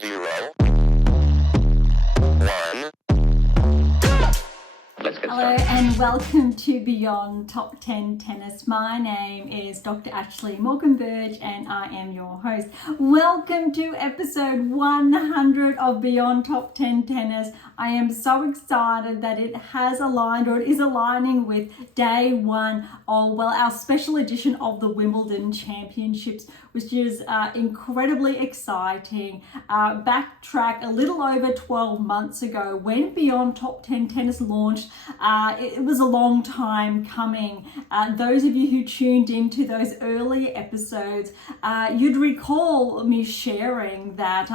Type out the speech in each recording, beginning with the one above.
0, 1. Hello and welcome to Beyond Top 10 Tennis. My name is Dr. Ashley Morgan-Berge and I am your host. Welcome to episode 100 of Beyond Top 10 Tennis. I am so excited that it has aligned, or it is aligning with day one of, our special edition of the Wimbledon Championships, which is incredibly exciting. Backtrack a little over 12 months ago when Beyond Top 10 Tennis launched. It was a long time coming. Those of you who tuned into those early episodes, you'd recall me sharing that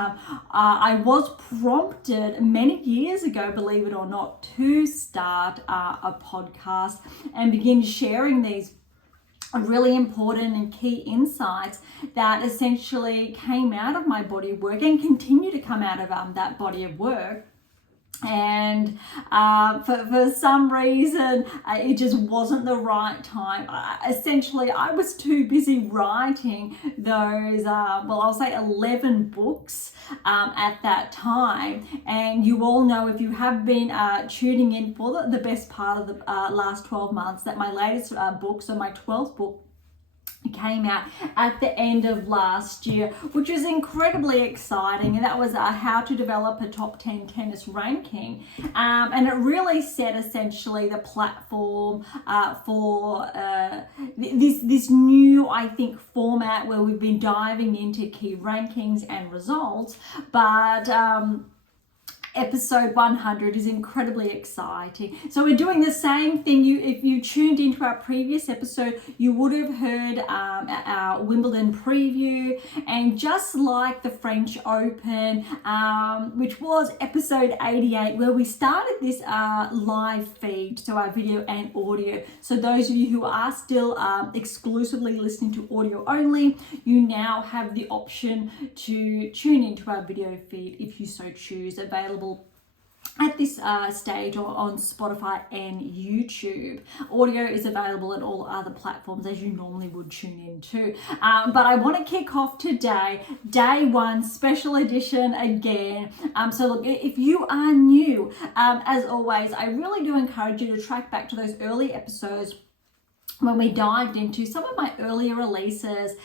I was prompted many years ago, believe it or not, to start a podcast and begin sharing these really important and key insights that essentially came out of my body of work and continue to come out of that body of work. And for some reason, it just wasn't the right time. Essentially, I was too busy writing those, I'll say 11 books at that time. And you all know, if you have been tuning in for the best part of the last 12 months, that my latest book, so my 12th book, came out at the end of last year, which was incredibly exciting, and that was how to develop a top 10 tennis ranking, and it really set essentially the platform for this new, I think, format where we've been diving into key rankings and results. But episode 100 is incredibly exciting. So we're doing the same thing. If you tuned into our previous episode, you would have heard our Wimbledon preview, and just like the French Open, which was episode 88, where we started this live feed, so our video and audio. So those of you who are still exclusively listening to audio only, you now have the option to tune into our video feed if you so choose, available at this stage or on Spotify and YouTube. Audio is available at all other platforms as you normally would tune into. But I want to kick off today, day one, special edition again. So look, if you are new, as always, I really do encourage you to track back to those early episodes when we dived into some of my earlier releases,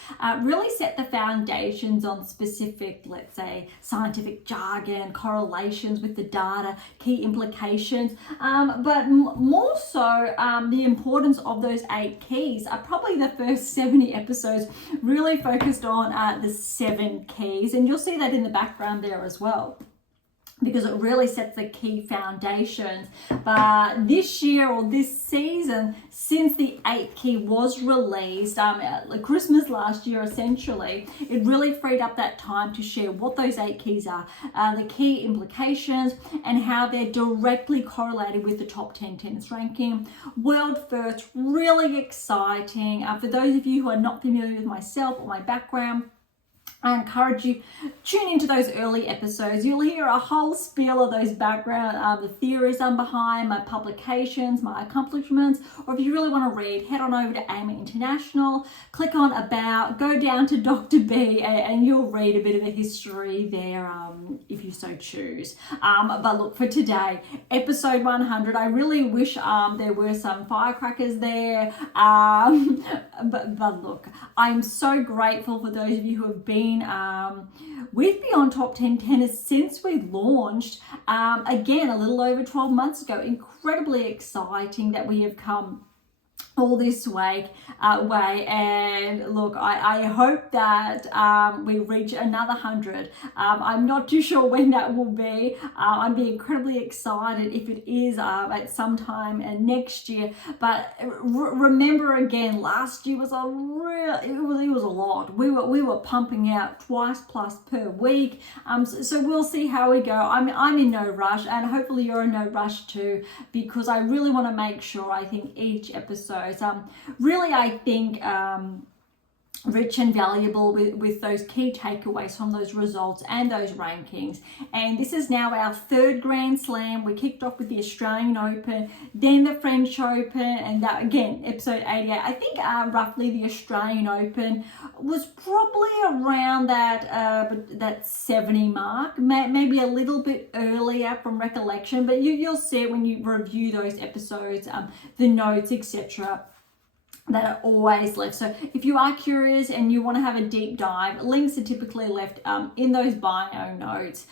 really set the foundations on specific, let's say, scientific jargon, correlations with the data, key implications, but more so the importance of those 8 keys. Probably the first 70 episodes really focused on the 7 keys, and you'll see that in the background there as well, because it really sets the key foundations. But this year, or this season, since the 8th key was released, Christmas last year essentially, it really freed up that time to share what those 8 keys are, the key implications, and how they're directly correlated with the top 10 tennis ranking. World first, really exciting. For those of you who are not familiar with myself or my background, I encourage you, tune into those early episodes. You'll hear a whole spiel of those background, the theories I'm behind, my publications, my accomplishments, or if you really want to read, head on over to AM8 International, click on About, go down to Dr. B, and you'll read a bit of a history there if you so choose. But look, for today, episode 100, I really wish there were some firecrackers there. But look, I'm so grateful for those of you who have been with Beyond Top 10 Tennis since we launched, again, a little over 12 months ago. Incredibly exciting that we have come all this way, and look, I hope that we reach another 100. I'm not too sure when that will be. I'd be incredibly excited if it is at some time next year. But remember, again, last year was it was a lot. We were pumping out twice plus per week. So we'll see how we go. I'm in no rush, and hopefully you're in no rush too, because I really want to make sure, I think, each episode, really, I think rich and valuable with those key takeaways from those results and those rankings. And this is now our third Grand Slam. We kicked off with the Australian Open, then the French Open, and that again, episode 88. I think roughly the Australian Open was probably around that 70 mark, maybe a little bit earlier from recollection, but you'll see when you review those episodes, the notes, etc., that are always left. So if you are curious and you want to have a deep dive, links are typically left in those bio notes.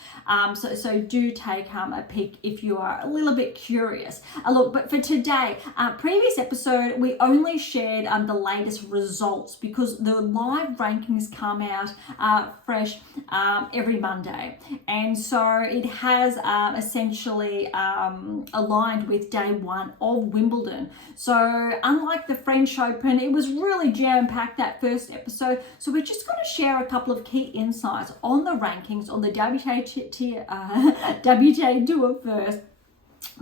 So do take a peek if you are a little bit curious. Look, but for today, previous episode, we only shared the latest results because the live rankings come out fresh every Monday. And so it has essentially aligned with day one of Wimbledon. So unlike the French Open, it was really jam-packed, that first episode. So we're just going to share a couple of key insights on the rankings on the WTA Tour first,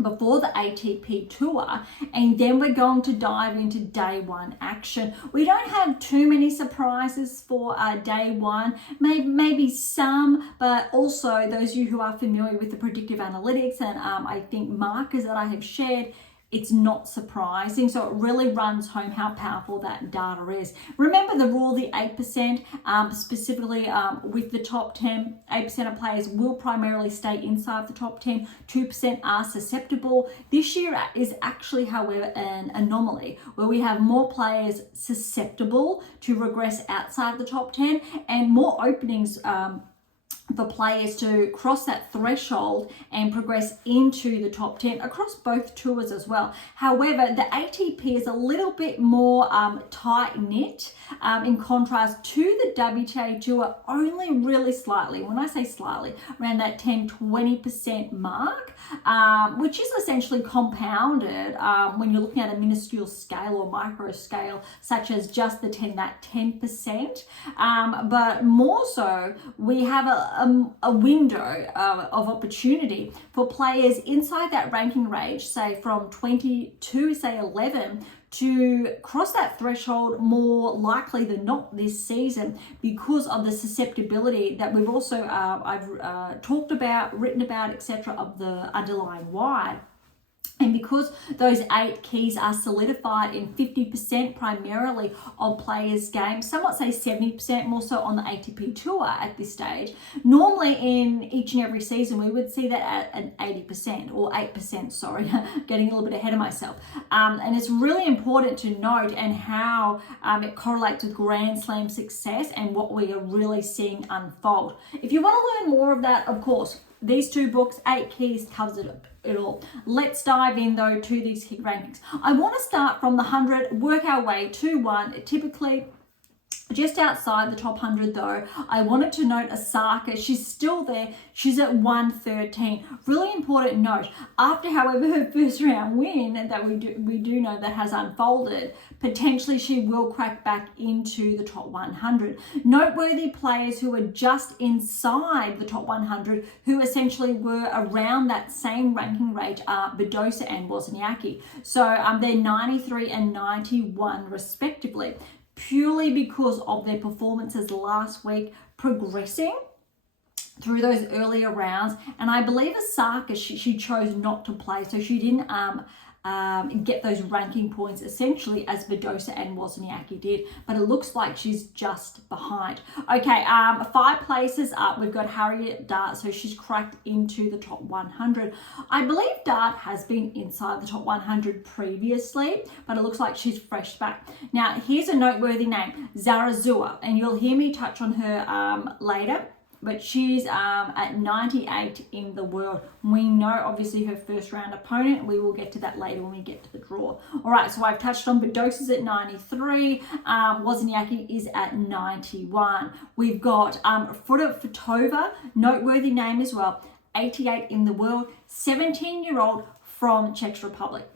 before the ATP Tour, and then we're going to dive into day one action. We don't have too many surprises for day one, maybe some, but also those of you who are familiar with the predictive analytics and I think markers that I have shared, it's not surprising. So it really runs home how powerful that data is. Remember the rule, the 8%, specifically with the top 10, 8% of players will primarily stay inside the top 10, 2% are susceptible. This year is actually, however, an anomaly where we have more players susceptible to regress outside the top 10 and more openings for players to cross that threshold and progress into the top 10 across both tours as well. However, the ATP is a little bit more tight-knit in contrast to the WTA Tour, only really slightly. When I say slightly, around that 10-20% mark, which is essentially compounded when you're looking at a minuscule scale or micro scale, such as just the 10%. But more so, we have a window of opportunity for players inside that ranking range, say from 20 to say 11, to cross that threshold more likely than not this season because of the susceptibility that we've also I've talked about, written about, etc., of the underlying why. And because those 8 keys are solidified in 50% primarily of players' games, some might say 70% more so on the ATP Tour at this stage. Normally in each and every season, we would see that at an 80% or 8%, sorry, getting a little bit ahead of myself. And it's really important to note and how it correlates with Grand Slam success and what we are really seeing unfold. If you want to learn more of that, of course, these 2 books, 8 Keys, covers it all. Let's dive in though to these key rankings. I want to start from the 100, work our way to 1, typically just outside the top 100 though. I wanted to note Osaka, she's still there, she's at 113. Really important note, after however her first round win that we do know that has unfolded, potentially she will crack back into the top 100. Noteworthy players who are just inside the top 100 who essentially were around that same ranking range are Badosa and Wozniacki. So they're 93 and 91 respectively, purely because of their performances last week progressing through those earlier rounds. And I believe Osaka, she chose not to play, so she didn't get those ranking points essentially as Badosa and Wozniacki did, but it looks like she's just behind. Okay, 5 places up, we've got Harriet Dart, so she's cracked into the top 100. I believe Dart has been inside the top 100 previously, but it looks like she's fresh back. Now, here's a noteworthy name, Zarazua, and you'll hear me touch on her later. But she's at 98 in the world. We know obviously her first round opponent. We will get to that later when we get to the draw. All right, so I've touched on Badosa's at 93. Wozniacki is at 91. We've got Fotova, noteworthy name as well, 88 in the world, 17-year-old from Czech Republic.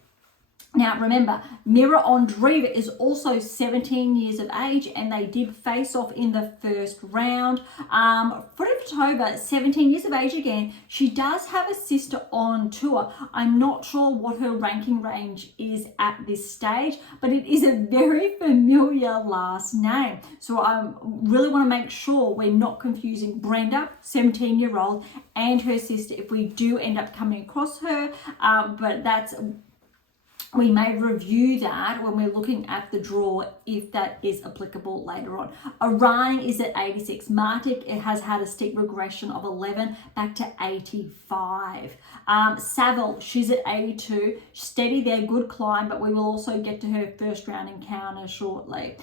Now, remember, Mira Andreeva is also 17 years of age, and they did face off in the first round. Fruhvirtova, 17 years of age again. She does have a sister on tour. I'm not sure what her ranking range is at this stage, but it is a very familiar last name. So I really want to make sure we're not confusing Brenda, 17-year-old, and her sister if we do end up coming across her. But we may review that when we're looking at the draw if that is applicable later on. Irani is at 86. Martic has had a steep regression of 11 back to 85. Saville, she's at 82. Steady there, good climb, but we will also get to her first round encounter shortly.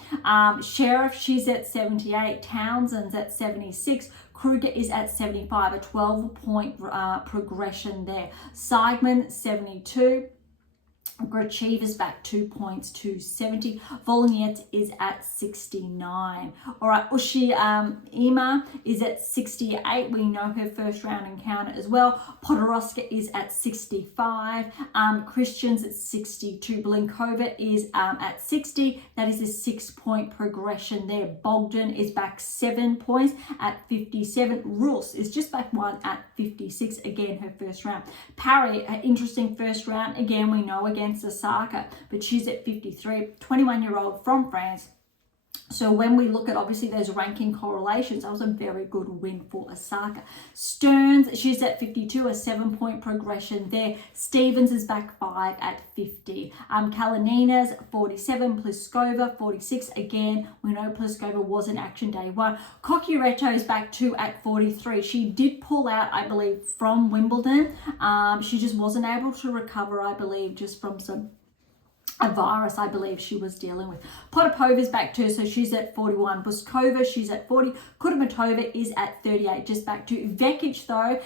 Sheriff, she's at 78. Townsend's at 76. Kruger is at 75, a 12-point progression there. Seidman, 72. Grachev is back 2 points to 70. Volonyet is at 69. All right, Ushi Ima is at 68. We know her first round encounter as well. Podoroska is at 65. Christian's at 62. Blinkova is at 60. That is a 6-point progression there. Bogdan is back 7 points at 57. Rus is just back 1 at 56. Again, her first round. Parry, an interesting first round. Again, we know against Osaka, but she's at 53, 21-year-old from France. So when we look at obviously those ranking correlations, that was a very good win for Osaka. Stearns, she's at 52, a 7-point progression there. Stevens is back 5 at 50. Kalinina's 47, Pliskova 46. Again, we know Pliskova was in action day 1. Cocchiaretto is back 2 at 43. She did pull out, I believe, from Wimbledon. She just wasn't able to recover, I believe, just from a virus I believe she was dealing with. Potapova's back too, so she's at 41. Buskova, she's at 40. Kudermetova is at 38, just back to. Vekic though,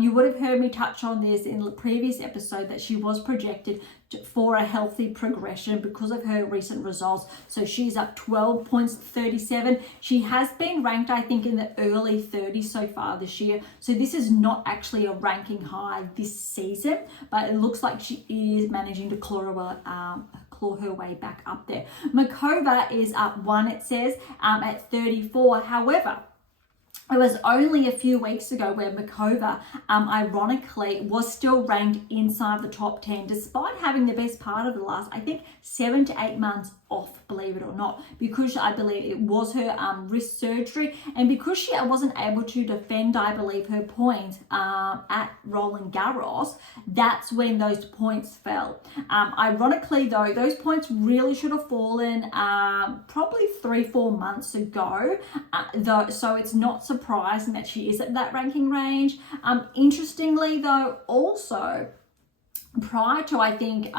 you would have heard me touch on this in the previous episode that she was projected for a healthy progression because of her recent results. So she's up 12 points to 37. She has been ranked, I think, in the early 30s so far this year. So this is not actually a ranking high this season, but it looks like she is managing to claw her way back up there. Makova is up 1, it says, at 34. However, it was only a few weeks ago where Makova, ironically, was still ranked inside the top 10, despite having the best part of the last, I think, 7 to 8 months off, believe it or not, because I believe it was her wrist surgery, and because she wasn't able to defend, I believe, her points at Roland Garros, that's when those points fell. Ironically, though, those points really should have fallen probably 3-4 months ago, so it's not surprising that she is at that ranking range. Interestingly, though, also prior to, I think,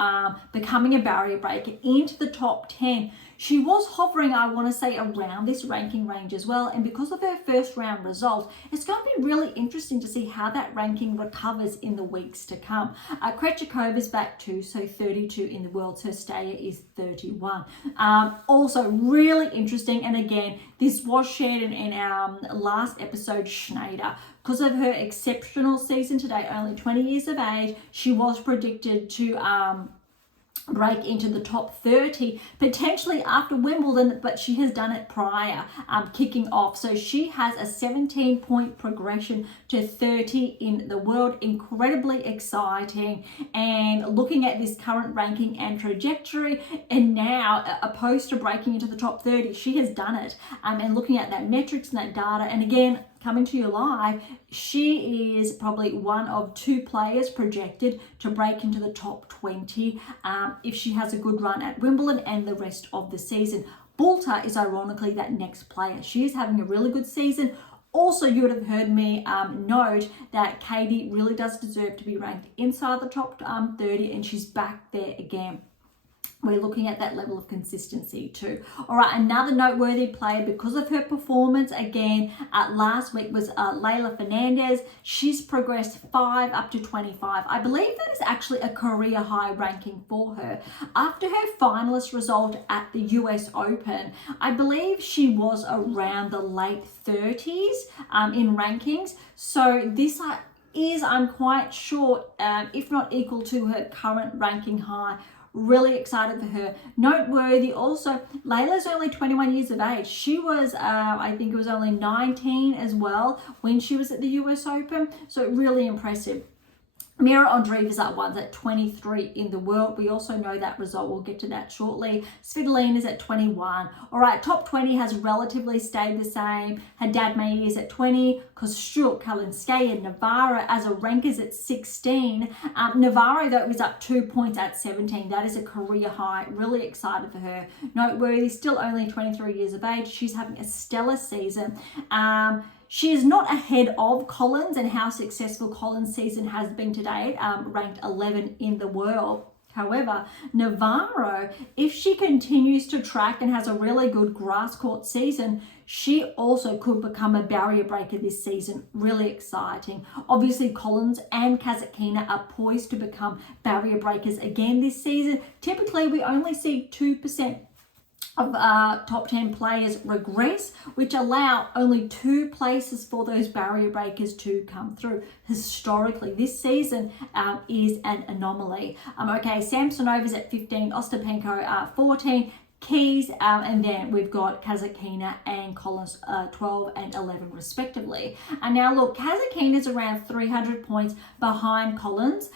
becoming a barrier breaker into the top 10, she was hovering, I want to say, around this ranking range as well. And because of her first round results, it's going to be really interesting to see how that ranking recovers in the weeks to come. Krejcikova's back too, so 32 in the world. Terstaya is 31. Also really interesting, and again, this was shared in our last episode, Schneider. Because of her exceptional season today, only 20 years of age, she was predicted to break into the top 30 potentially after Wimbledon, but she has done it prior, kicking off. So she has a 17-point progression to 30 in the world. Incredibly exciting. And looking at this current ranking and trajectory, and now opposed to breaking into the top 30, she has done it. And looking at that metrics and that data, and again, coming to you live, she is probably one of 2 players projected to break into the top 20 if she has a good run at Wimbledon and the rest of the season. Bulter is ironically that next player. She is having a really good season. Also, you would have heard me note that Katie really does deserve to be ranked inside the top 30, and she's back there again. We're looking at that level of consistency too. All right, another noteworthy player because of her performance again last week was Leylah Fernandez. She's progressed 5 up to 25. I believe that is actually a career high ranking for her. After her finalist result at the US Open, I believe she was around the late 30s in rankings. So this is, I'm quite sure, if not equal to her current ranking high Really excited for her. Noteworthy also, Layla's only 21 years of age. She was, I think it was only 19 as well when she was at the US Open. So really impressive. Mira Andreeva's at ones at 23 in the world. We also know that result. We'll get to that shortly. Svitolina's at 21. All right, top 20 has relatively stayed the same. Haddad Maidi is at 20. Kostyuk, Kalinskaya, Navarro as a rank is at 16. Navarro, though, is up 2 points at 17. That is a career high. Really excited for her. Noteworthy, still only 23 years of age. She's having a stellar season. She is not ahead of Collins and how successful Collins' season has been to date, ranked 11 in the world. However, Navarro, if she continues to track and has a really good grass court season, she also could become a barrier breaker this season. Really exciting. Obviously, Collins and Kasatkina are poised to become barrier breakers again this season. Typically, we only see 2% of top 10 players regress, which allow only 2 places for those barrier breakers to come through. Historically, this season is an anomaly. Okay, Samsonova's at 15, Ostapenko 14, Keys, and then we've got Kasatkina and Collins 12 and 11 respectively. And now look, Kasatkina's around 300 points behind Collins,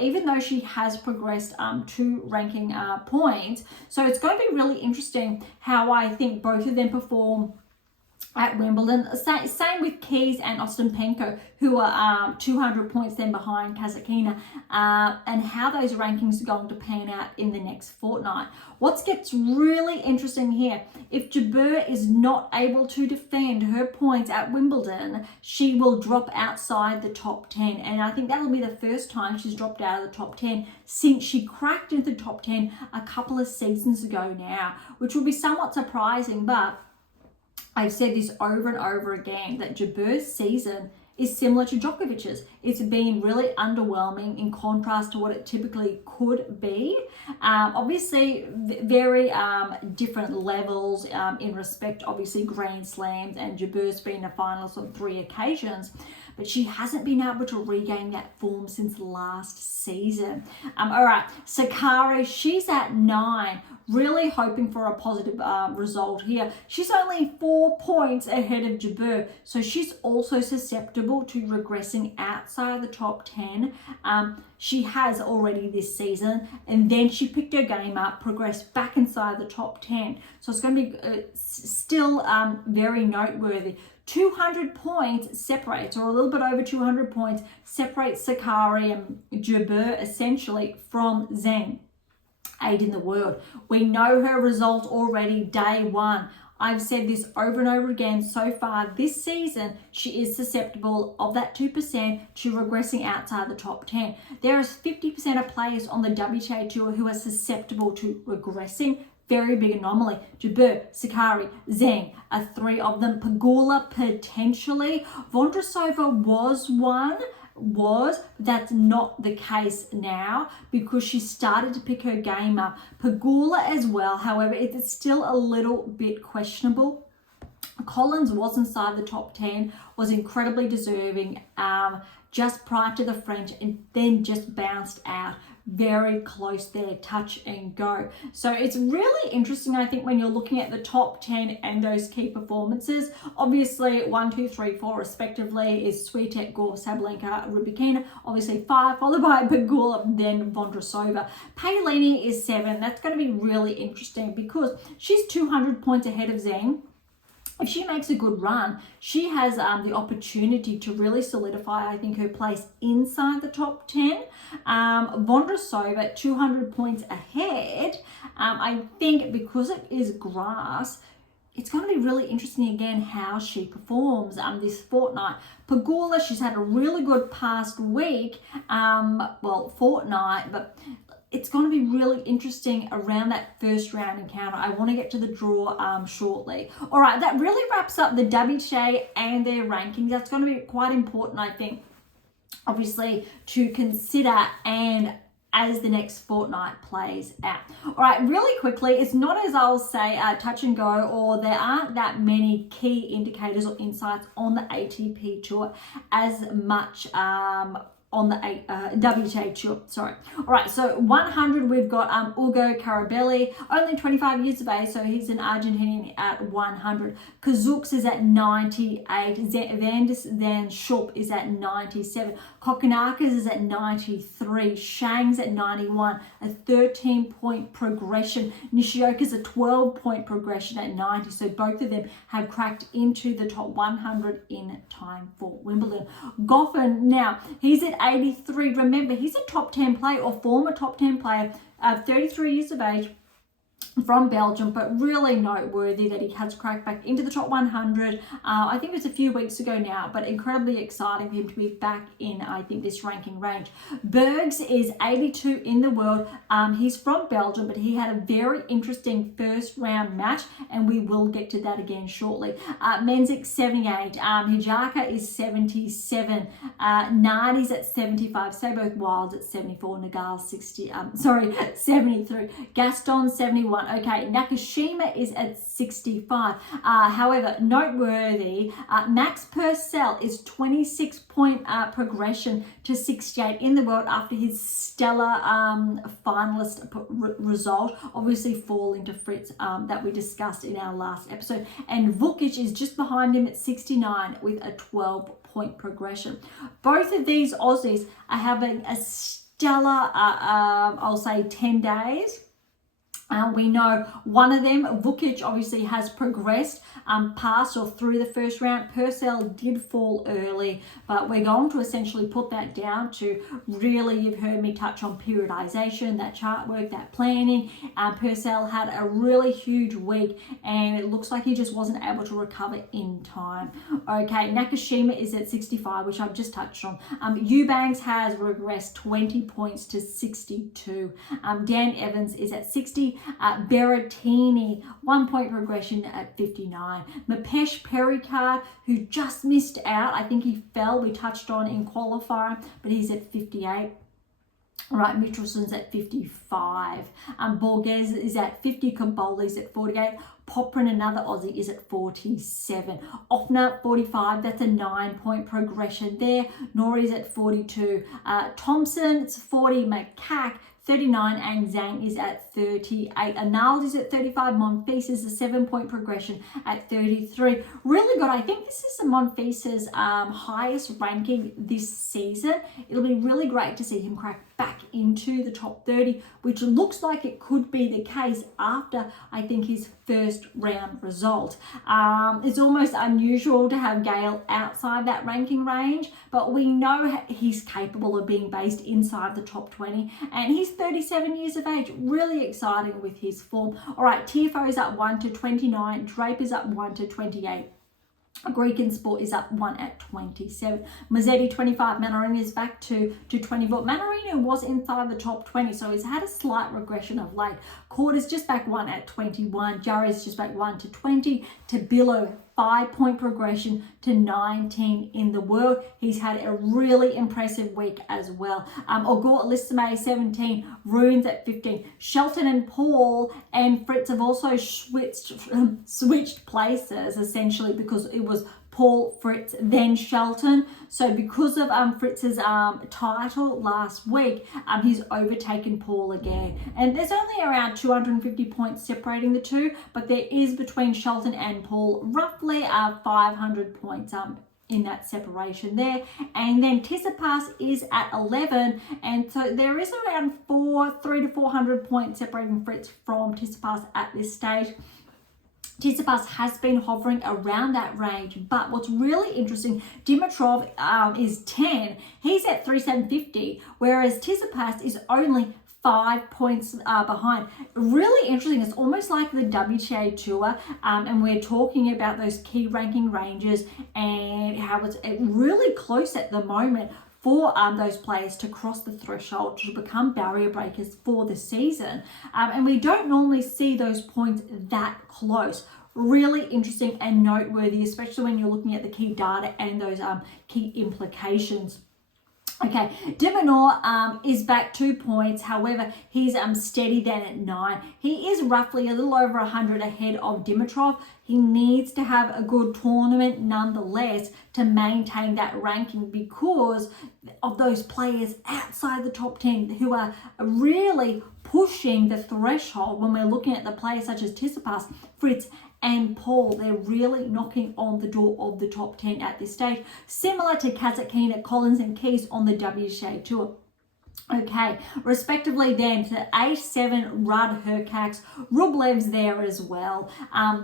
even though she has progressed 2 ranking points. So it's going to be really interesting how I think both of them perform at Wimbledon. Same with Keys and Ostapenko, who are 200 points then behind Kasatkina, and how those rankings are going to pan out in the next fortnight. What gets really interesting here, if Jabeur is not able to defend her points at Wimbledon, she will drop outside the top 10. And I think that'll be the first time she's dropped out of the top 10 since she cracked into the top 10 a couple of seasons ago now, which will be somewhat surprising, but I've said this over and over again that Jabeur's season is similar to Djokovic's. It's been really underwhelming in contrast to what it typically could be. Obviously, very different levels in respect, obviously, Grand Slams, and Jabeur's been a finalist on 3 occasions, but she hasn't been able to regain that form since last season. All right, Sakkari, she's at 9. Really hoping for a positive result here. She's only 4 points ahead of Jabeur, so she's also susceptible to regressing outside the top 10. She has already this season, and then she picked her game up, progressed back inside the top 10. So it's going to be still very noteworthy. 200 points separates, or a little bit over 200 points, separates Sakkari and Jabeur essentially from Zheng, 8 in the world. We know her result already day 1. I've said this over and over again. So far this season, she is susceptible of that 2% to regressing outside the top 10. There is 50% of players on the WTA Tour who are susceptible to regressing. Very big anomaly. Jabeur, Sakkari, Zheng are 3 of them. Pegula potentially. Vondrousova was one. That's not the case now because she started to pick her game up. Pegula as well, however, it's still a little bit questionable. Collins was inside the top 10, was incredibly deserving just prior to the French, and then just bounced out. Very close there, touch and go. So it's really interesting, I think, when you're looking at the top 10 and those key performances. Obviously, 1, 2, 3, 4 respectively is Swiatek, Gauff, Sabalenka, Raducanu. Obviously 5, followed by Pegula, then Vondrousova. Paolini is 7. That's going to be really interesting because she's 200 points ahead of Zheng. If she makes a good run, she has the opportunity to really solidify, I think, her place inside the top 10. Vondrousova, 200 points ahead. I think because it is grass, it's going to be really interesting again how she performs this fortnight. Pegula, she's had a really good past week, fortnight, but it's going to be really interesting around that first round encounter. I want to get to the draw shortly. All right, that really wraps up the WTA and their rankings. That's going to be quite important, I think, obviously, to consider and as the next fortnight plays out. All right, really quickly, it's not, as I'll say, touch and go, or there aren't that many key indicators or insights on the ATP Tour as much on the WTA Tour. Sorry. All right, so 100, we've got Ugo Carabelli, only 25 years of age, so he's an Argentinian at 100. Kazux is at 98. Van Schulp is at 97. Kokonakis is at 93. Zheng's at 91. A 13-point progression. Nishioka's a 12-point progression at 90. So both of them have cracked into the top 100 in time for Wimbledon. Goffin, now, he's at 83. Remember, he's a top 10 player or former top 10 player, 33 years of age, from Belgium, but really noteworthy that he has cracked back into the top 100. I think it was a few weeks ago now, but incredibly exciting for him to be back in, I think, this ranking range. Berge is 82 in the world. He's from Belgium, but he had a very interesting first round match, and we will get to that again shortly. Menzik 78, Hijaka is 77, Nardi's at 75, so both Wilds at 74, Nagal 73, Gaston 71. Okay, Nakashima is at 65. However, noteworthy, Max Purcell is 26-point progression to 68 in the world after his stellar finalist result, obviously falling to Fritz that we discussed in our last episode. And Vukic is just behind him at 69 with a 12-point progression. Both of these Aussies are having a stellar, I'll say, 10 days. We know one of them, Vukic, obviously has progressed past or through the first round. Purcell did fall early, but we're going to essentially put that down to really, you've heard me touch on periodization, that chart work, that planning. Purcell had a really huge week, and it looks like he just wasn't able to recover in time. Okay, Nakashima is at 65, which I've just touched on. Eubanks has regressed 20 points to 62. Dan Evans is at 60. Berrettini, 1-point progression at 59. Mapesh Perricard, who just missed out, I think he fell, we touched on in qualifier, but he's at 58. All right, Michelson's at 55. Borges is at 50. Kaboli's at 48. Poprin, another Aussie, is at 47. Offner, 45. That's a 9-point progression there. Nori's at 42. Thompson, it's 40. Macaque, 39, and Zheng is at 38. Arnaldo is at 35. Monfils is a 7-point progression at 33. Really good. I think this is Monfils' highest ranking this season. It'll be really great to see him crack back into the top 30, which looks like it could be the case after, I think, his first round result. It's almost unusual to have Gale outside that ranking range, but we know he's capable of being based inside the top 20, and he's 37 years of age. Really exciting with his form. All right, Tiafoe is up 1 to 29. Drape is up 1 to 28. Greek in Sport is up 1 at 27. Mazzetti 25. Mannarino is back to 24. Mannarino was inside the top 20, so he's had a slight regression of late. Court is just back 1 at 21. Jarry is just back 1 to 20. Tabilo, 5-point progression to 19 in the world. He's had a really impressive week as well. Ogor Lissame 17, Runes at 15. Shelton and Paul and Fritz have also switched places, essentially, because it was Paul, Fritz, then Shelton. So because of Fritz's title last week, he's overtaken Paul again. And there's only around 250 points separating the two, but there is between Shelton and Paul roughly 500 points in that separation there. And then Tsitsipas is at 11, and so there is around 300 to 400 points separating Fritz from Tsitsipas at this stage. Tsitsipas has been hovering around that range, but what's really interesting, Dimitrov is 10. He's at 3,750, whereas Tsitsipas is only 5 points behind. Really interesting. It's almost like the WTA Tour, and we're talking about those key ranking ranges and how it's really close at the moment for those players to cross the threshold to become barrier breakers for the season. And we don't normally see those points that close. Really interesting and noteworthy, especially when you're looking at the key data and those key implications. Okay, Dimitrov is back 2 points. However, he's steady then at 9. He is roughly a little over 100 ahead of Dimitrov. He needs to have a good tournament nonetheless to maintain that ranking because of those players outside the top 10 who are really pushing the threshold when we're looking at the players such as Tsitsipas, Fritz, and Paul. They're really knocking on the door of the top 10 at this stage, similar to Kazatkina, Collins, and Keys on the WTA Tour. Okay, respectively then to 8-7, Ruud, Hurkacz, Rublev's there as well.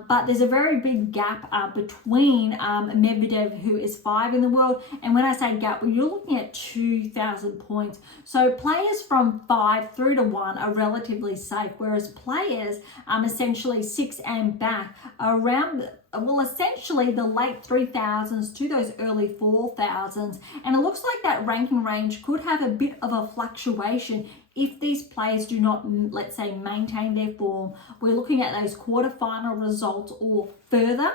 But there's a very big gap between Medvedev, who is 5 in the world. And when I say gap, well, you're looking at 2,000 points. So players from 5 through to 1 are relatively safe, whereas players essentially 6 and back are around, well, essentially the late 3,000s to those early 4,000s. And it looks like that ranking range could have a bit of a fluctuation if these players do not, let's say, maintain their form. We're looking at those quarterfinal results or further.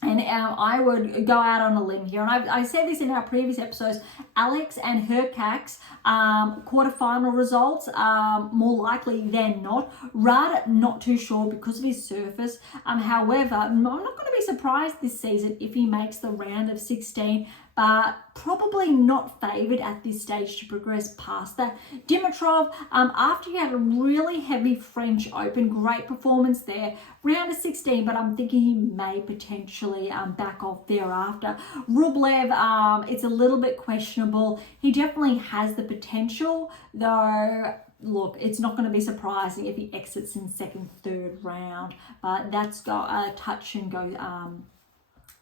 And I would go out on a limb here. And I said this in our previous episodes, Alex and Hurkacz, quarterfinal results, more likely than not. Ruud, not too sure because of his surface. However, I'm not going to be surprised this season if he makes the round of 16, but probably not favoured at this stage to progress past that. Dimitrov, after he had a really heavy French Open, great performance there, round of 16, but I'm thinking he may potentially back off thereafter. Rublev, it's a little bit questionable. He definitely has the potential, though. Look, it's not going to be surprising if he exits in second, third round, but that's got a touch and go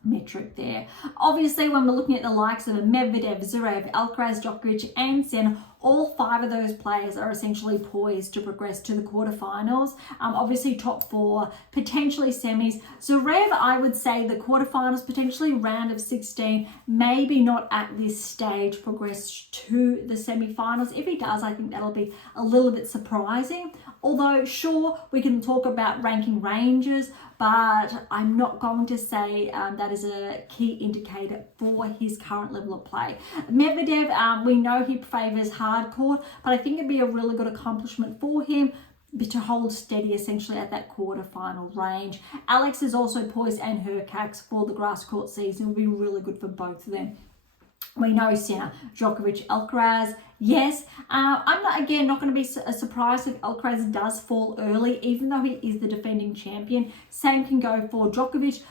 metric there. Obviously, when we're looking at the likes of Medvedev, Zverev, Alcaraz, Djokovic, and Sinner, all 5 of those players are essentially poised to progress to the quarterfinals. Obviously, top 4, potentially semis. Zverev, I would say the quarterfinals, potentially round of 16, maybe not at this stage progress to the semifinals. If he does, I think that'll be a little bit surprising. Although, sure, we can talk about ranking ranges, but I'm not going to say that is a key indicator for his current level of play. Medvedev, we know he favours hard court, but I think it'd be a really good accomplishment for him to hold steady essentially at that quarterfinal range. Alex is also poised, and Hurkacz for the grass court season will be really good for both of them. We know Sinner, Djokovic, Alcaraz. Yes, I'm not going to be surprised if Alcaraz does fall early, even though he is the defending champion. Same can go for Djokovic.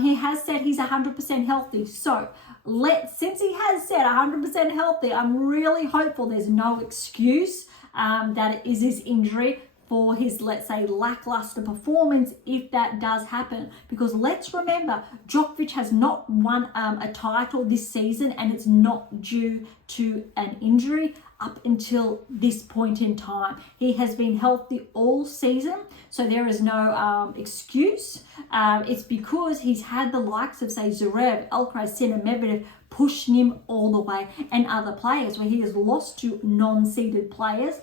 He has said he's 100% healthy. So since he has said 100% healthy, I'm really hopeful there's no excuse that it is his injury for his, let's say, lackluster performance if that does happen. Because let's remember, Djokovic has not won a title this season, and it's not due to an injury up until this point in time. He has been healthy all season, so there is no excuse. It's because he's had the likes of, say, Zverev, Alcaraz, Sinner, Medvedev pushing him all the way, and other players where he has lost to non-seeded players,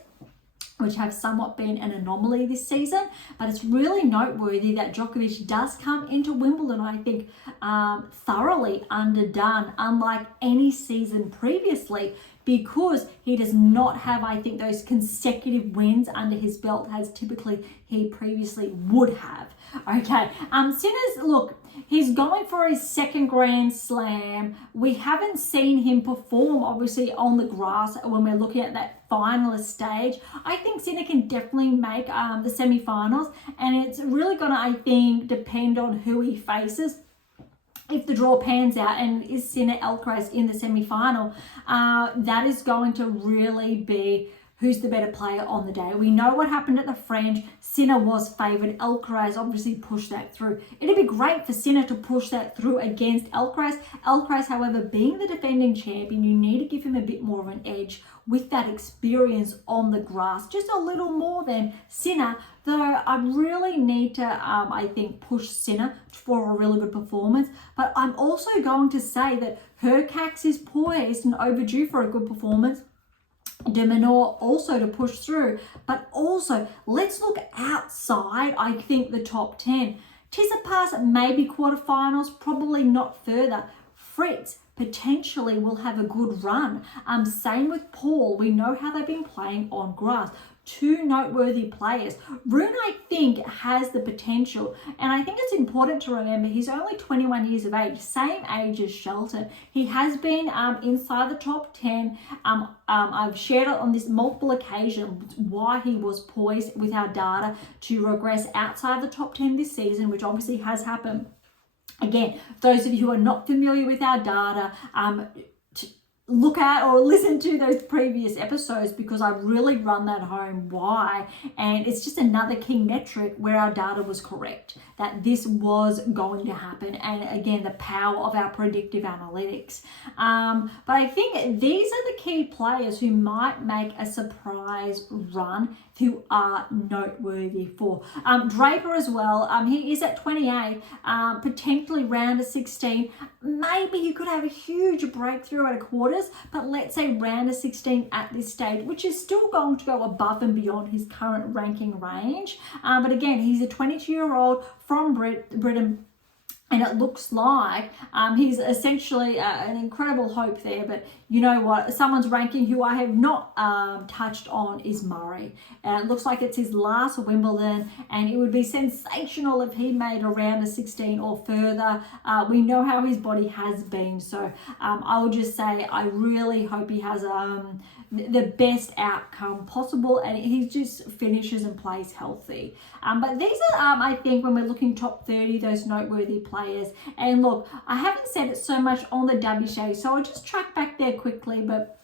which have somewhat been an anomaly this season. But it's really noteworthy that Djokovic does come into Wimbledon, I think, thoroughly underdone, unlike any season previously, because he does not have, I think, those consecutive wins under his belt as typically he previously would have. Okay, Sinner's, look, he's going for his second Grand Slam. We haven't seen him perform, obviously, on the grass when we're looking at that finalist stage. I think Sinner can definitely make the semi-finals, and it's really going to, I think, depend on who he faces. If the draw pans out and is Sinner Alcaraz in the semi-final, that is going to really be who's the better player on the day. We know what happened at the French. Sinner was favoured. Alcaraz obviously pushed that through. It'd be great for Sinner to push that through against Alcaraz. Alcaraz, however, being the defending champion, you need to give him a bit more of an edge with that experience on the grass, just a little more than Sinner. Though I really need to, I think, push Sinner for a really good performance. But I'm also going to say that Hurkacz is poised and overdue for a good performance. Dimitrov also to push through. But also, let's look outside, I think, the top 10. Tsitsipas, maybe quarterfinals, probably not further. Fritz, potentially will have a good run. Same with Paul. We know how they've been playing on grass. Two noteworthy players. Ruud, I think, has the potential, and I think it's important to remember he's only 21 years of age, same age as Shelton. He has been inside the top 10. I've shared it on this multiple occasions why he was poised with our data to regress outside the top 10 this season, which obviously has happened. Again, those of you who are not familiar with our data, look at or listen to those previous episodes, because I really run that home why, and it's just another key metric where our data was correct, that this was going to happen, and again, the power of our predictive analytics. But I think these are the key players who might make a surprise run, who are noteworthy for. Draper as well, he is at 28, potentially round of 16. Maybe he could have a huge breakthrough at a quarters, but let's say round of 16 at this stage, which is still going to go above and beyond his current ranking range. But again, he's a 22-year-old from Britain, and it looks like he's essentially an incredible hope there. But you know what? Someone's ranking who I have not touched on is Murray. And it looks like it's his last Wimbledon, and it would be sensational if he made a round of 16 or further. We know how his body has been. So I will just say I really hope he has the best outcome possible, and he just finishes and plays healthy. But these are, I think, when we're looking top 30, those noteworthy players. And look, I haven't said it so much on the WTA, so I'll just track back there quickly, but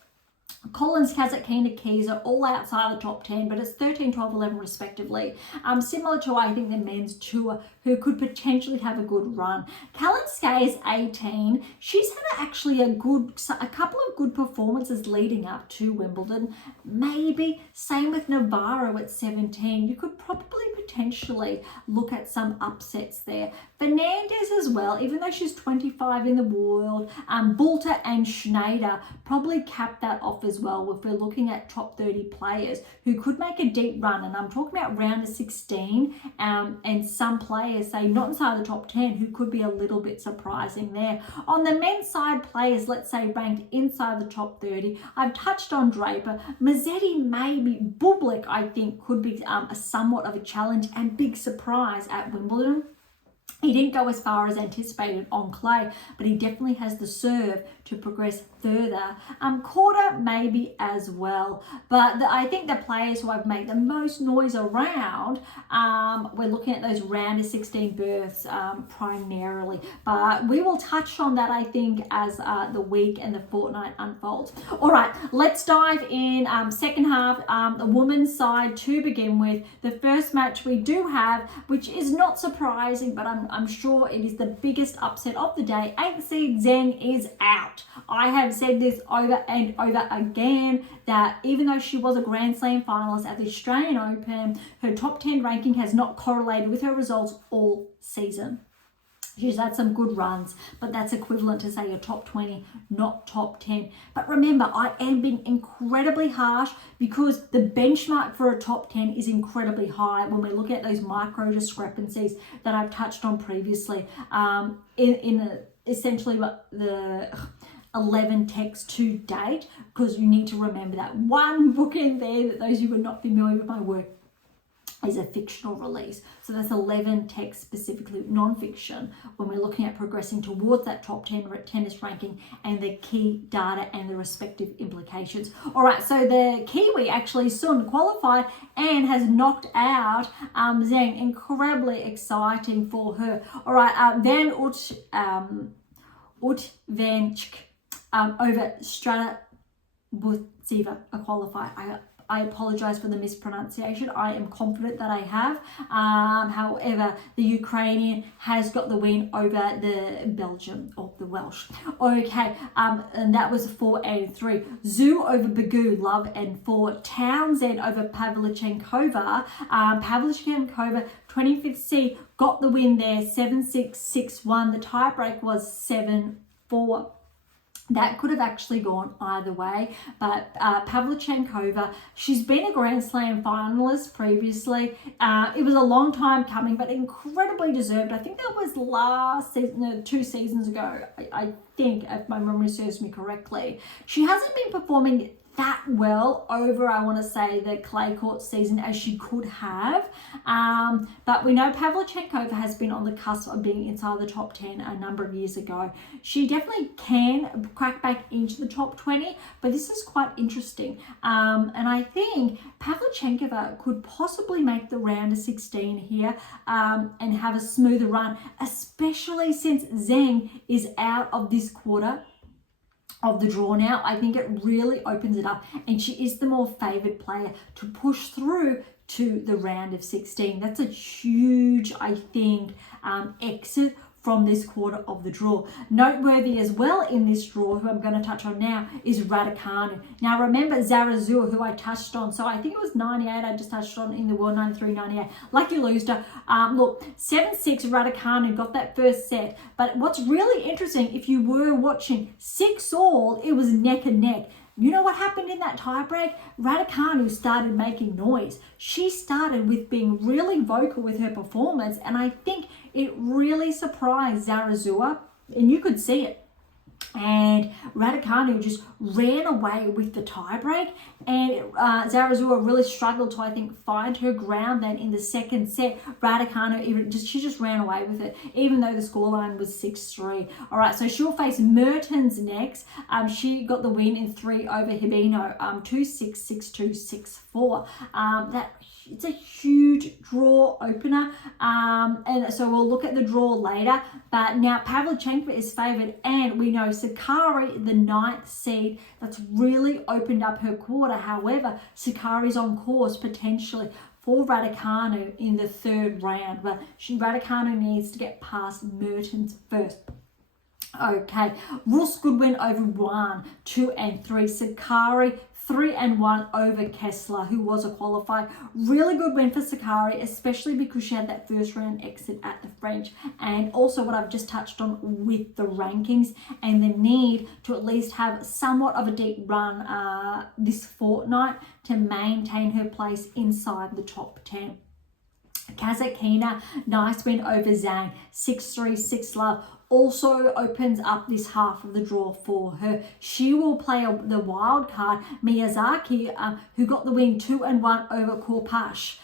Collins, Kazatkina, Keys are all outside the top 10, but it's 13, 12, 11 respectively. Similar to, I think, the men's tour, who could potentially have a good run. Kalinske is 18. She's had actually a couple of good performances leading up to Wimbledon. Maybe same with Navarro at 17. You could probably potentially look at some upsets there. Fernandez as well, even though she's 25 in the world. Bulter and Schneider probably cap that off as well if we're looking at top 30 players who could make a deep run. And I'm talking about round of 16 and some players, say not inside the top 10, who could be a little bit surprising there. On the men's side, players, let's say, ranked inside the top 30. I've touched on Draper. Mazzetti, maybe. Bublik, I think, could be somewhat of a challenge and big surprise at Wimbledon. He didn't go as far as anticipated on clay, but he definitely has the serve to progress further. Korda maybe as well, but I think the players who have made the most noise around, we're looking at those round of 16 berths primarily, but we will touch on that, I think, as the week and the fortnight unfolds. All right, let's dive in. Second half, the women's side to begin with. The first match we do have, which is not surprising, but I'm sure it is the biggest upset of the day. 8th seed Zheng is out. I have said this over and over again, that even though she was a Grand Slam finalist at the Australian Open, her top 10 ranking has not correlated with her results all season. She's had some good runs, but that's equivalent to, say, a top 20, not top 10. But remember, I am being incredibly harsh because the benchmark for a top 10 is incredibly high when we look at those micro discrepancies that I've touched on previously. Essentially the 11 techs to date, because you need to remember that one bookend there, that those who are not familiar with my work, is a fictional release. So that's 11 texts, specifically non-fiction, when we're looking at progressing towards that top 10 tennis ranking and the key data and the respective implications. All right, so the Kiwi actually soon qualified and has knocked out Zheng. Incredibly exciting for her. All right, Van Utvanchk over Strata Butsiva, a qualifier. I apologize for the mispronunciation. I am confident that I have. However, the Ukrainian has got the win over the Belgium, or the Welsh. Okay, and that was 4-3. Zhu over Bagu, love and 4. Townsend over Pavlyuchenkova. Pavlyuchenkova, 25th seed, got the win there, 7-6, 6-1. The tiebreak was 7-4. That could have actually gone either way, but Pavlyuchenkova, she's been a Grand Slam finalist previously. It was a long time coming, but incredibly deserved. I think that was last season, no, 2 seasons ago, I think, if my memory serves me correctly. She hasn't been performing that well over, I want to say, the clay court season as she could have. But we know Pavlyuchenkova has been on the cusp of being inside the top 10 a number of years ago. She definitely can crack back into the top 20, but this is quite interesting. And I think Pavlyuchenkova could possibly make the round of 16 here and have a smoother run, especially since Zheng is out of this quarter of the draw now. I think it really opens it up, and she is the more favoured player to push through to the round of 16. That's a huge, I think, exit from this quarter of the draw. Noteworthy as well in this draw, who I'm going to touch on now, is Raducanu. Now remember Zarazua, who I touched on. So I think it was 98 I just touched on in the world, 93, 98. Lucky loser. Look, 7-6 Raducanu got that first set. But what's really interesting, if you were watching 6-all, it was neck and neck. You know what happened in that tiebreak? Raducanu started making noise. She started with being really vocal with her performance, and I think it really surprised Zarazua, and you could see it. And Raducanu just ran away with the tiebreak, and Zarazua really struggled to, I think, find her ground then in the second set. Raducanu, she just ran away with it, even though the scoreline was 6-3. All right, so she'll face Mertens next. She got the win in 3 over Hibino, 2-6, 6-2, 6-4. It's a huge draw opener, and so we'll look at the draw later. But now Pavlyuchenkova is favoured, and we know Sakkari, the 9th seed, that's really opened up her quarter. However, Sakkari's on course potentially for Raducanu in the 3rd round, but Raducanu needs to get past Mertens first. Okay, Rus good win over Ruud, 2-3. Sakkari 3-1 over Kessler, who was a qualifier. Really good win for Sakkari, especially because she had that first round exit at the French. And also what I've just touched on with the rankings and the need to at least have somewhat of a deep run this fortnight to maintain her place inside the top 10. Kasatkina, nice win over Zheng, 6-3, 6-love. Also opens up this half of the draw for her. She will play the wild card, Miyazaki, who got the win 2-1 over Korpash.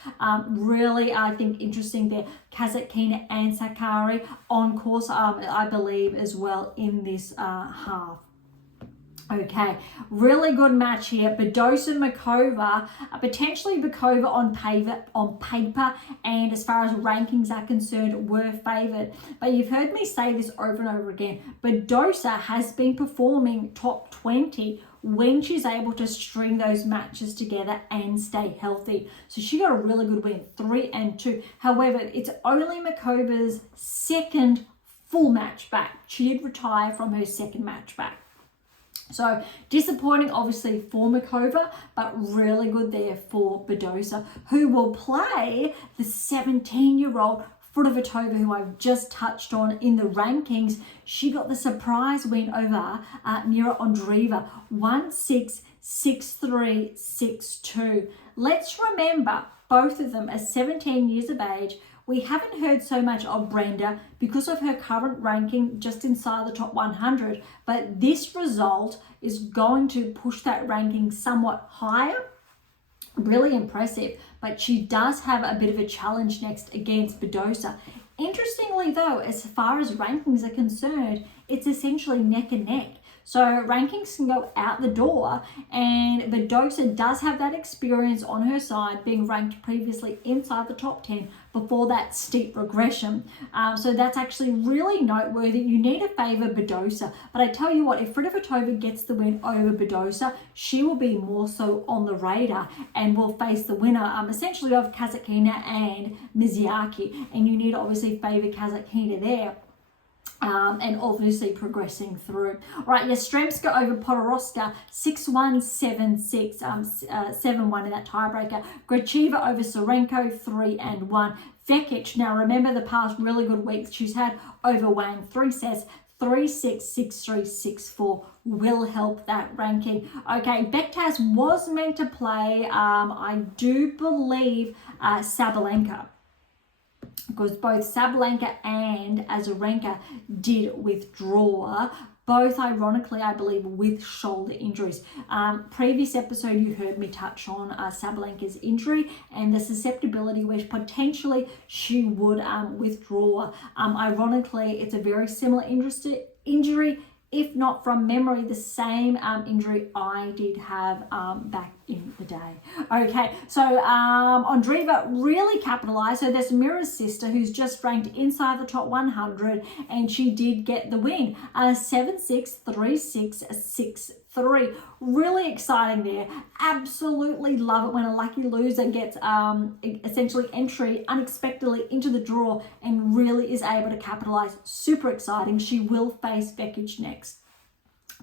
Really, I think, interesting there. Kasatkina and Sakkari on course, I believe, as well in this half. Okay, really good match here. Badosa Makova, potentially Bakova on paper, and as far as rankings are concerned, were favoured. But you've heard me say this over and over again. Badosa has been performing top 20 when she's able to string those matches together and stay healthy. So she got a really good win, 3-2. However, it's only Makova's 2nd full match back. She did retire from her 2nd match back. So disappointing, obviously, for Makova, but really good there for Badosa, who will play the 17-year-old Fruhvirtova, who I've just touched on in the rankings. She got the surprise win over Mira Andreeva, 1-6, 6-3, 6-2. Let's remember, both of them are 17 years of age. We haven't heard so much of Brenda because of her current ranking just inside the top 100, but this result is going to push that ranking somewhat higher. Really impressive, but she does have a bit of a challenge next against Badosa. Interestingly though, as far as rankings are concerned, it's essentially neck and neck. So rankings can go out the door, and Badosa does have that experience on her side, being ranked previously inside the top 10 before that steep regression. So that's actually really noteworthy. You need to favour Badosa. But I tell you what, if Fruhvirtova gets the win over Badosa, she will be more so on the radar and will face the winner essentially of Kasatkina and Miyazaki. And you need to obviously favour Kasatkina there. And obviously progressing through. All right, Yastremska over Podoroska, 6-1, 7-6, 7-1 in that tiebreaker. Gracheva over Sorenko, 3-1. Vekic, now remember the past really good weeks she's had over Wang, 3 sets, 3-6, 6-3, 6-4 will help that ranking. Okay, Bektas was meant to play, I do believe, Sabalenka, because both Sabalenka and Azarenka did withdraw, both ironically, I believe, with shoulder injuries. Previous episode, you heard me touch on Sabalenka's injury and the susceptibility where potentially she would withdraw. Ironically, it's a very similar injury, if not from memory, the same injury I did have back in the day. Okay, so Andreeva really capitalized. So there's Mira's sister who's just ranked inside the top 100, and she did get the win. 7-6, 3-6, 6-3. Really exciting there. Absolutely love it when a lucky loser gets essentially entry unexpectedly into the draw and really is able to capitalize. Super exciting. She will face Vekic next.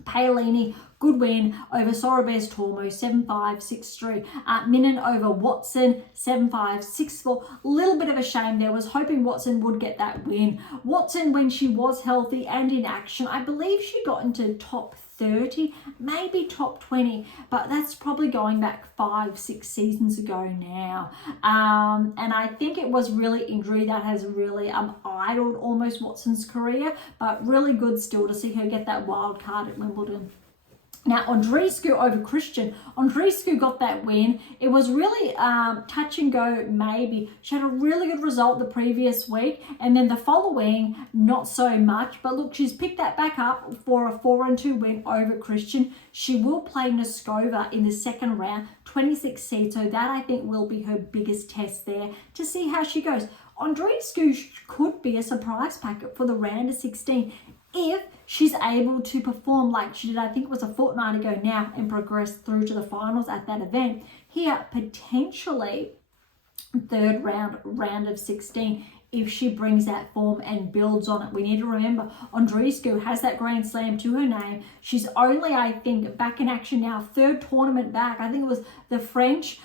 Paolini, good win over Sorobes Tormo, 7-5, 6-3. Minen over Watson, 7-5, 6-4. A little bit of a shame there. Was hoping Watson would get that win. Watson, when she was healthy and in action, I believe she got into top 30, maybe top 20, but that's probably going back 5-6 seasons ago now. And I think it was really injury that has really idled almost Watson's career, but really good still to see her get that wild card at Wimbledon. Now, Andreescu over Christian. Andreescu got that win. It was really touch and go, maybe. She had a really good result the previous week, and then the following, not so much. But look, she's picked that back up for a 4-2 win over Christian. She will play Noskova in the second round, 26 seed. So that, I think, will be her biggest test there to see how she goes. Andreescu could be a surprise packet for the round of 16 if she's able to perform like she did, I think it was a fortnight ago now, and progress through to the finals at that event. Here, potentially third round of 16, if she brings that form and builds on it. We need to remember Andreescu has that Grand Slam to her name. She's only, I think, back in action now, third tournament back. I think it was the French,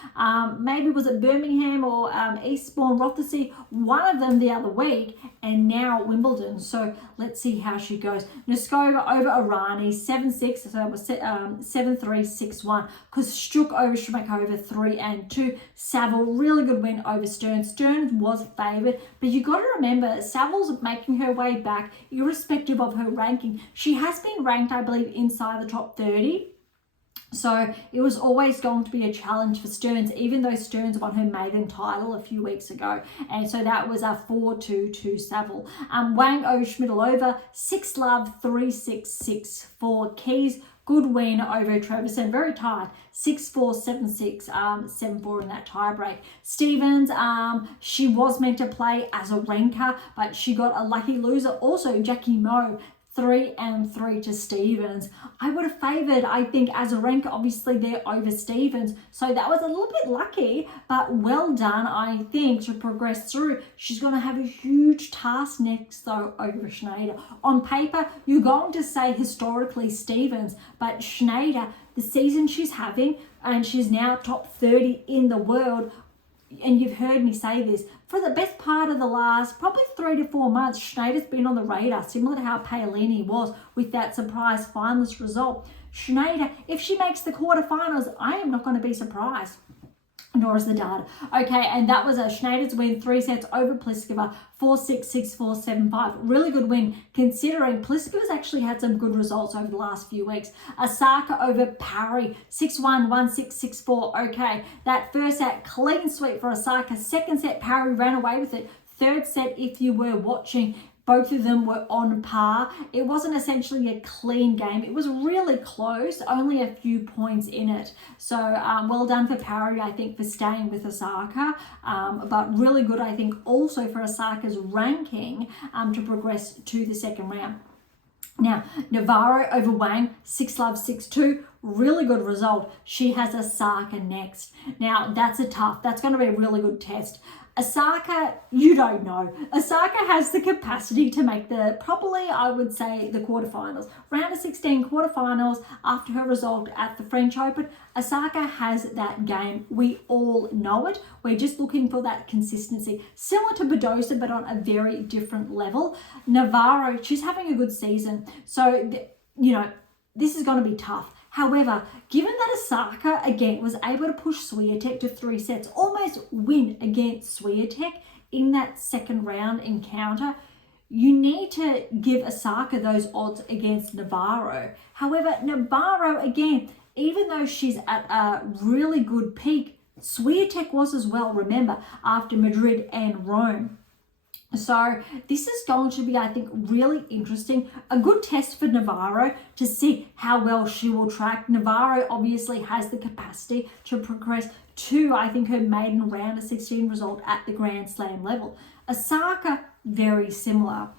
maybe was it Birmingham or Eastbourne, Rothesay, one of them the other week, and now Wimbledon. So let's see how she goes. Noskova over Irani, 7-6, so it was 7-3, 6-1. Kostyuk over Shmakova, 3-2. Saville, really good win over Stearns. Stearns was favoured, but you got to remember, Saville's making her way back, irrespective of her ranking. She has been ranked, I believe, inside the top 30. So it was always going to be a challenge for Stearns, even though Stearns won her maiden title a few weeks ago. And so that was a 4-2 to Saville. Wang over Schmidlova, 6-love, 3-6, 6-4. Keys, good win over Trevisan, very tight, 6-4, 7-6, 7-4 in that tiebreak. Stevens, she was meant to play Azarenka, but she got a lucky loser. Also, Jackie Moe, 3-3 to Stevens. I would have favoured, I think, Azarenka, obviously there over Stevens. So that was a little bit lucky, but well done, I think, to progress through. She's going to have a huge task next, though, over Schneider. On paper, you're going to say historically Stevens, but Schneider, the season she's having, and she's now top 30 in the world, and you've heard me say this, for the best part of the last probably 3 to 4 months, Schneider's been on the radar, similar to how Paolini was with that surprise finalist result. Schneider, if she makes the quarterfinals, I am not going to be surprised. Nor is the data. Okay, and that was a Schneider's win, 3 sets over Pliskova, 4-6, 6-4, 7-5. Really good win, considering Pliskova's actually had some good results over the last few weeks. Osaka over Parry, 6-1, 1-6, 6-4. Okay, that first set, clean sweep for Osaka. Second set, Parry ran away with it. Third set, if you were watching, both of them were on par. It wasn't essentially a clean game. It was really close, only a few points in it. So well done for Parry, I think, for staying with Osaka. But really good, I think, also for Osaka's ranking to progress to the second round. Now, Navarro over Wang, 6-love, 6-2. Really good result. She has Osaka next. Now, that's going to be a really good test. Osaka, you don't know. Osaka has the capacity to make probably I would say the quarterfinals. Round of 16 quarterfinals after her result at the French Open. Osaka has that game. We all know it. We're just looking for that consistency. Similar to Badosa, but on a very different level. Navarro, she's having a good season. So, this is going to be tough. However, given that Osaka, again, was able to push Swiatek to 3 sets, almost win against Swiatek in that second round encounter, you need to give Osaka those odds against Navarro. However, Navarro, again, even though she's at a really good peak, Swiatek was as well, remember, after Madrid and Rome. So this is going to be, I think, really interesting. A good test for Navarro to see how well she will track. Navarro obviously has the capacity to progress to, I think, her maiden round of 16 result at the Grand Slam level. Osaka, very similar.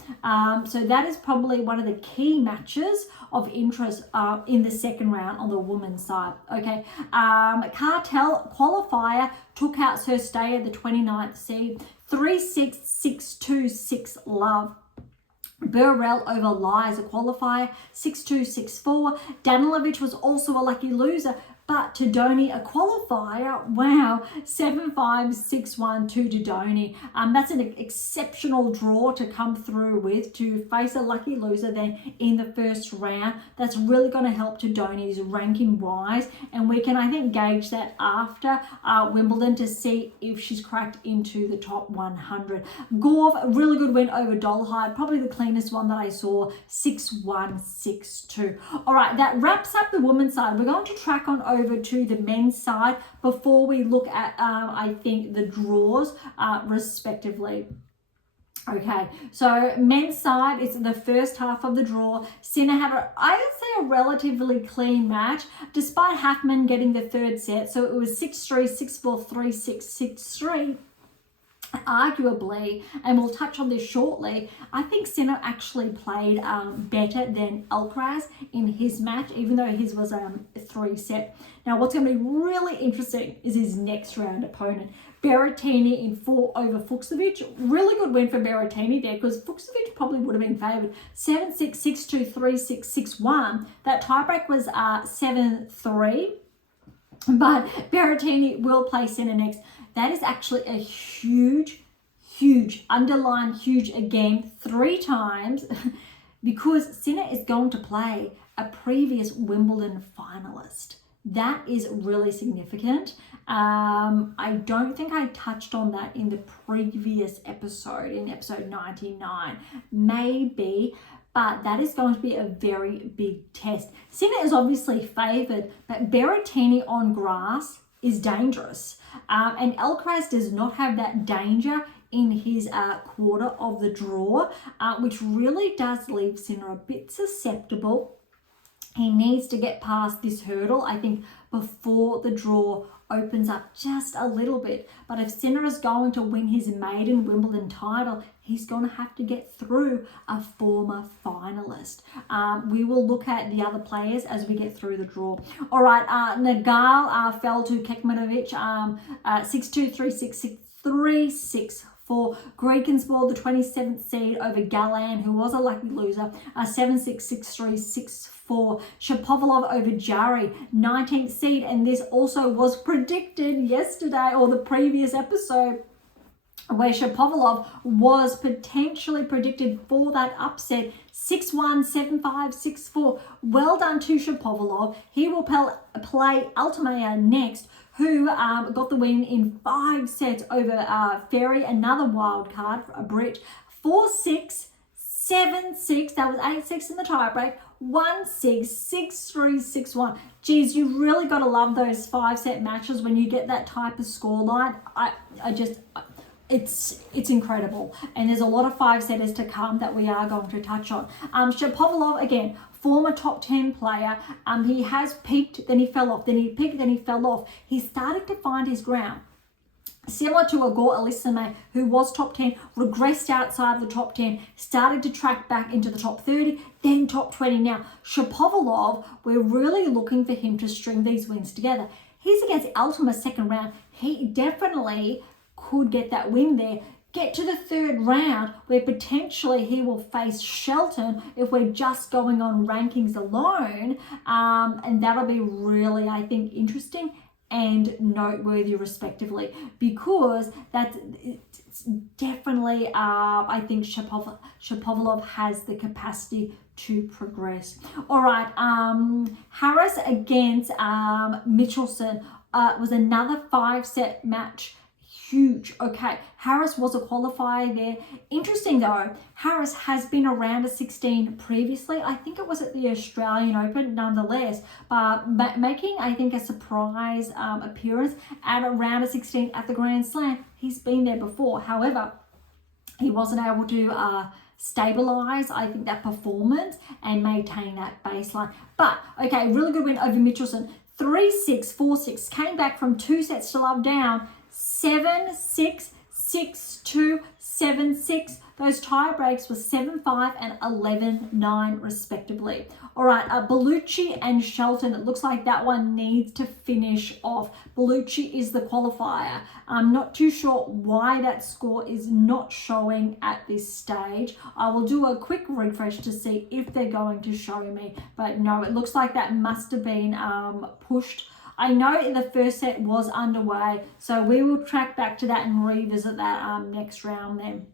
So that is probably one of the key matches of interest in the second round on the women's side. Okay, Cartel qualifier took out Sir Staya, the 29th seed, 3-6, 6-2, 6-love. Burrell over Liza qualifier, 6-2, 6-4. Danilovic was also a lucky loser, but Todoni a qualifier, wow, 7-5, 6-1 to Todoni. That's an exceptional draw to come through with, to face a lucky loser then in the first round. That's really going to help Todoni's ranking wise, and we can, I think, gauge that after Wimbledon to see if she's cracked into the top 100. Gauff, a really good win over Dolhide, probably the cleanest one that I saw, 6-1, 6-2. All right, that wraps up the women's side. We're going to track on over to the men's side before we look at, I think, the draws respectively. Okay, so men's side is the first half of the draw. Sinner had, I would say, a relatively clean match, despite Haffman getting the third set. So it was 6-3, 6-4, 3-6, 6-3. Arguably, and we'll touch on this shortly, I think Sinner actually played better than Alcaraz in his match, even though his was a 3-set. Now, what's going to be really interesting is his next round opponent. Berrettini in 4 over Fucsovics. Really good win for Berrettini there, because Fucsovics probably would have been favoured. 7-6, 6-2, 3-6, 6-1. That tiebreak was 7-3. But Berrettini will play Sinner next. That is actually a huge, underline huge again, 3 times, because Sinner is going to play a previous Wimbledon finalist. That is really significant. I don't think I touched on that in the previous episode, in episode 99. Maybe, but that is going to be a very big test. Sinner is obviously favoured, but Berrettini on grass is dangerous. And Alcaraz does not have that danger in his quarter of the draw, which really does leave Sinner a bit susceptible. He needs to get past this hurdle, I think, before the draw opens up just a little bit. But if Sinner is going to win his maiden Wimbledon title, he's going to have to get through a former finalist. We will look at the other players as we get through the draw. All right, Nagal fell to Kekmanovic, 6-2, 3-6, 6-3, 6-4. Greekensborg, the 27th seed, over Galan, who was a lucky loser, 7-6, 6-3, 6-4. Shapovalov over Jarry, 19th seed, and this also was predicted yesterday or the previous episode, where Shapovalov was potentially predicted for that upset. 6-1, 7-5, 6-4. Well done to Shapovalov. He will play Altamayor next, who got the win in 5 sets over Ferry, another wild card, a Brit. 4-6, 7-6. That was 8-6 in the tiebreak. 1-6, 6-3, 6-1. Geez, you really got to love those 5-set matches when you get that type of scoreline. It's incredible, and there's a lot of 5-setters to come that we are going to touch on. Shapovalov, again, former top 10 player. He has peaked, then he fell off, then he peaked, then he fell off. He's starting to find his ground. Similar to Igor Alisime, who was top 10, regressed outside the top 10, started to track back into the top 30, then top 20. Now, Shapovalov, we're really looking for him to string these wins together. He's against Altamayor second round. He definitely could get that win there. Get to the third round where potentially he will face Shelton if we're just going on rankings alone. And that'll be really, I think, interesting and noteworthy respectively, because it's definitely, I think Shapovalov has the capacity to progress. All right, Harris against Michelson was another 5-set match. Huge. Okay, Harris was a qualifier there. Interesting though, Harris has been a round of 16 previously. I think it was at the Australian Open nonetheless, but making, I think, a surprise appearance at a round of 16 at the Grand Slam. He's been there before. However, he wasn't able to stabilize, I think, that performance and maintain that baseline. But okay, really good win over Michelson. 3-6, 4-6, came back from 2 sets to love down. 7-6, 6-2, 7-6. Those tie breaks were 7-5 and 11-9 respectively. All right, Bellucci and Shelton. It looks like that one needs to finish off. Bellucci is the qualifier. I'm not too sure why that score is not showing at this stage. I will do a quick refresh to see if they're going to show me. But no, it looks like that must have been pushed. I know the first set was underway, so we will track back to that and revisit that next round then.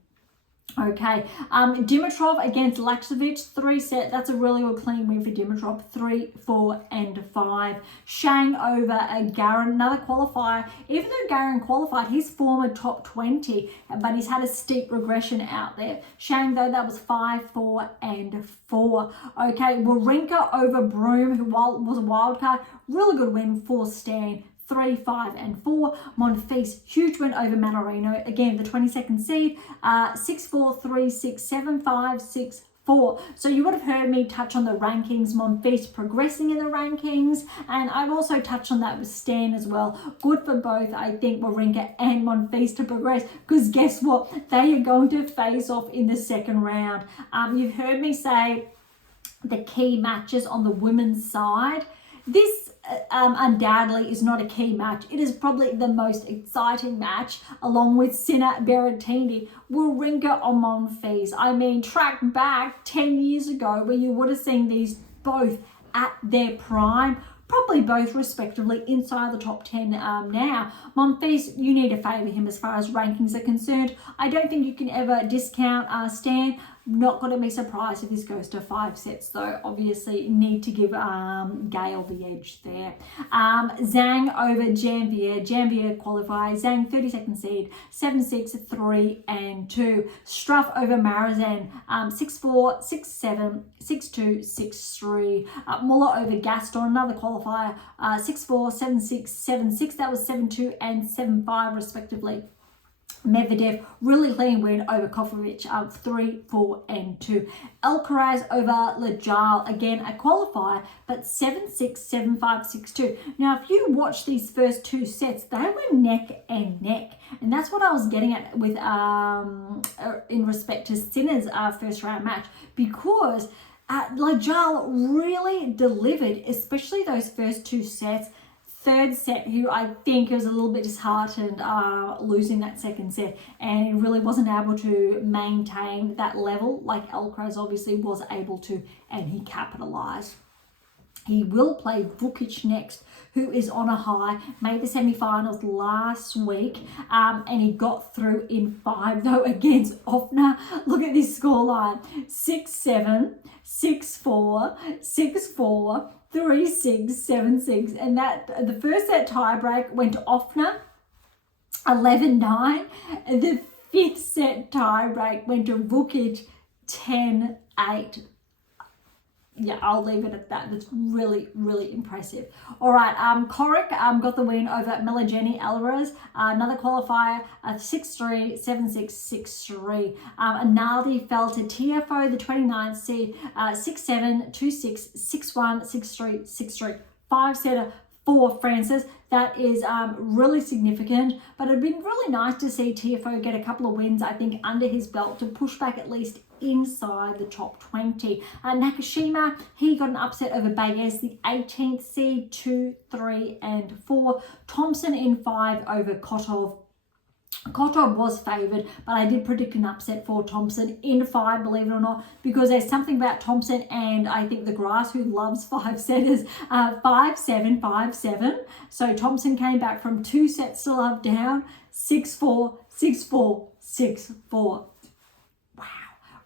Okay, Dimitrov against Laksevich, 3-set. That's a really good clean win for Dimitrov, 3, 4, and 5. Zheng over Garin, another qualifier. Even though Garin qualified, he's former top 20, but he's had a steep regression out there. Zheng, though, that was 5, 4, and 4. Okay, Wawrinka over Broome, who was a wild card. Really good win for Stan. 3, 5, and 4. Monfils, huge win over Mannarino. Again, the 22nd seed. 6, 4, 3, 6, 7, 5, 6, 4. So you would have heard me touch on the rankings. Monfils progressing in the rankings. And I've also touched on that with Stan as well. Good for both, I think, Wawrinka and Monfils to progress. Because guess what? They are going to face off in the second round. You've heard me say the key matches on the women's side. This undoubtedly is not a key match. It is probably the most exciting match, along with Sinner Berrettini, Wawrinka or Monfils. I mean, track back 10 years ago where you would have seen these both at their prime, probably both respectively inside the top 10 now. Monfils, you need to favour him as far as rankings are concerned. I don't think you can ever discount Stan. Not going to be surprised if this goes to 5 sets though. Obviously need to give Gael the edge there. Zhang over Janvier. Janvier qualifies. Zhang 32nd seed. 7-6, 3, and 2. Struff over Marizan. 6-4, 6-7, 6-2, 6-3. Muller over Gaston. Another qualifier. 6-4, 7-6, 7-6. That was 7-2 and 7-5 respectively. Medvedev, really clean win over Kofovic of 3, 4, and 2. Alcaraz over Lajal, again a qualifier, but 7-6, 7-5, 6-2. Now, if you watch these first 2 sets, they were neck and neck. And that's what I was getting at with in respect to Sinner's first round match, because Lajal really delivered, especially those first 2 sets. Third set, who I think was a little bit disheartened losing that second set, and he really wasn't able to maintain that level like Alcaraz obviously was able to, and he capitalized. He will play Vukic next, who is on a high, made the semi-finals last week, and he got through in 5 though against Offner. Look at this scoreline: 6-7, 6-4, 6-4, 3-6, 7-6, and that the first set tiebreak went to Offner, 11-9, and the 5th set tiebreak went to Vukic, 10-8. Yeah, I'll leave it at that. That's really, really impressive. All right, Korik got the win over Meligeni Alvarez. Another qualifier, 6-3, 7-6, 6-3. Analdi fell to TFO, the 29th seed, 6-7, 2-6, 6-1, 6-3, 6-3. 5-setter for Francis. That is really significant, but it'd been really nice to see TFO get a couple of wins, I think, under his belt to push back at least inside the top 20. Nakashima, he got an upset over Baez, the 18th seed, 2, 3, and 4. Thompson in 5 over Kotov. Kotor was favoured, but I did predict an upset for Thompson in 5, believe it or not, because there's something about Thompson and I think the grass who loves 5-setters, 5-7, 5-7. So Thompson came back from 2 sets to love down, 6-4, 6-4, 6-4. Wow,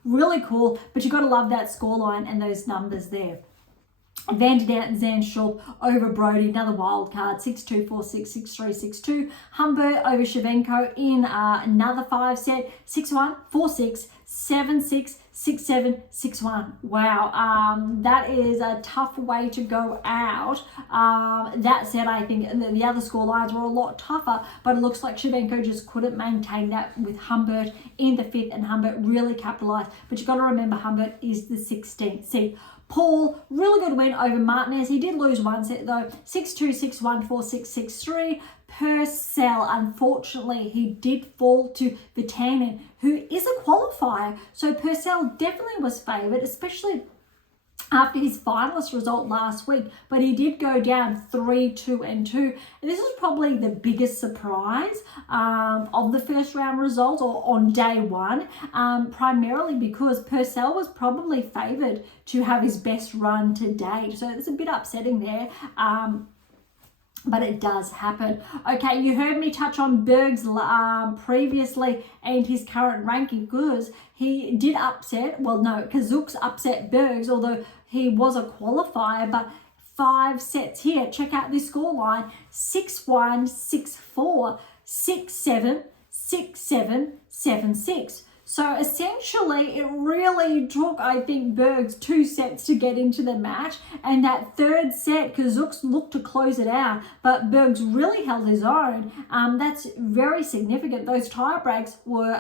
really cool, but you've got to love that scoreline and those numbers there. Van de Dant and Zandschulp over Brody, another wild card, 6-2, 4-6, 6-3, 6-2. Humbert over Shevchenko in another 5-set, 6-1, 4-6, 7-6, 6-7, 6-1. Wow, that is a tough way to go out. That said, I think the other score lines were a lot tougher, but it looks like Shevchenko just couldn't maintain that with Humbert in the 5th, and Humbert really capitalised. But you've got to remember, Humbert is the 16th seed. Paul, really good win over Martinez. He did lose 1 set though, 6-2, 6-1, 4-6, 6-3. Purcell, unfortunately, he did fall to Vitanen, who is a qualifier. So Purcell definitely was favoured, especially after his finalist result last week, but he did go down 3-2 and 2. And this was probably the biggest surprise of the first round result, or on day one, primarily because Purcell was probably favoured to have his best run to date. So it's a bit upsetting there. But it does happen. Okay, you heard me touch on Berge's previously and his current ranking, because he did upset, well no, Kazook's upset Berge's, although he was a qualifier, but 5 sets here. Check out this scoreline, 6-1, 6-4, 6-7, 6-7, 7-6. So essentially, it really took, I think, Berge's 2 sets to get into the match. And that 3rd set, Kazook's looked to close it out, but Berge's really held his own. That's very significant. Those tie breaks were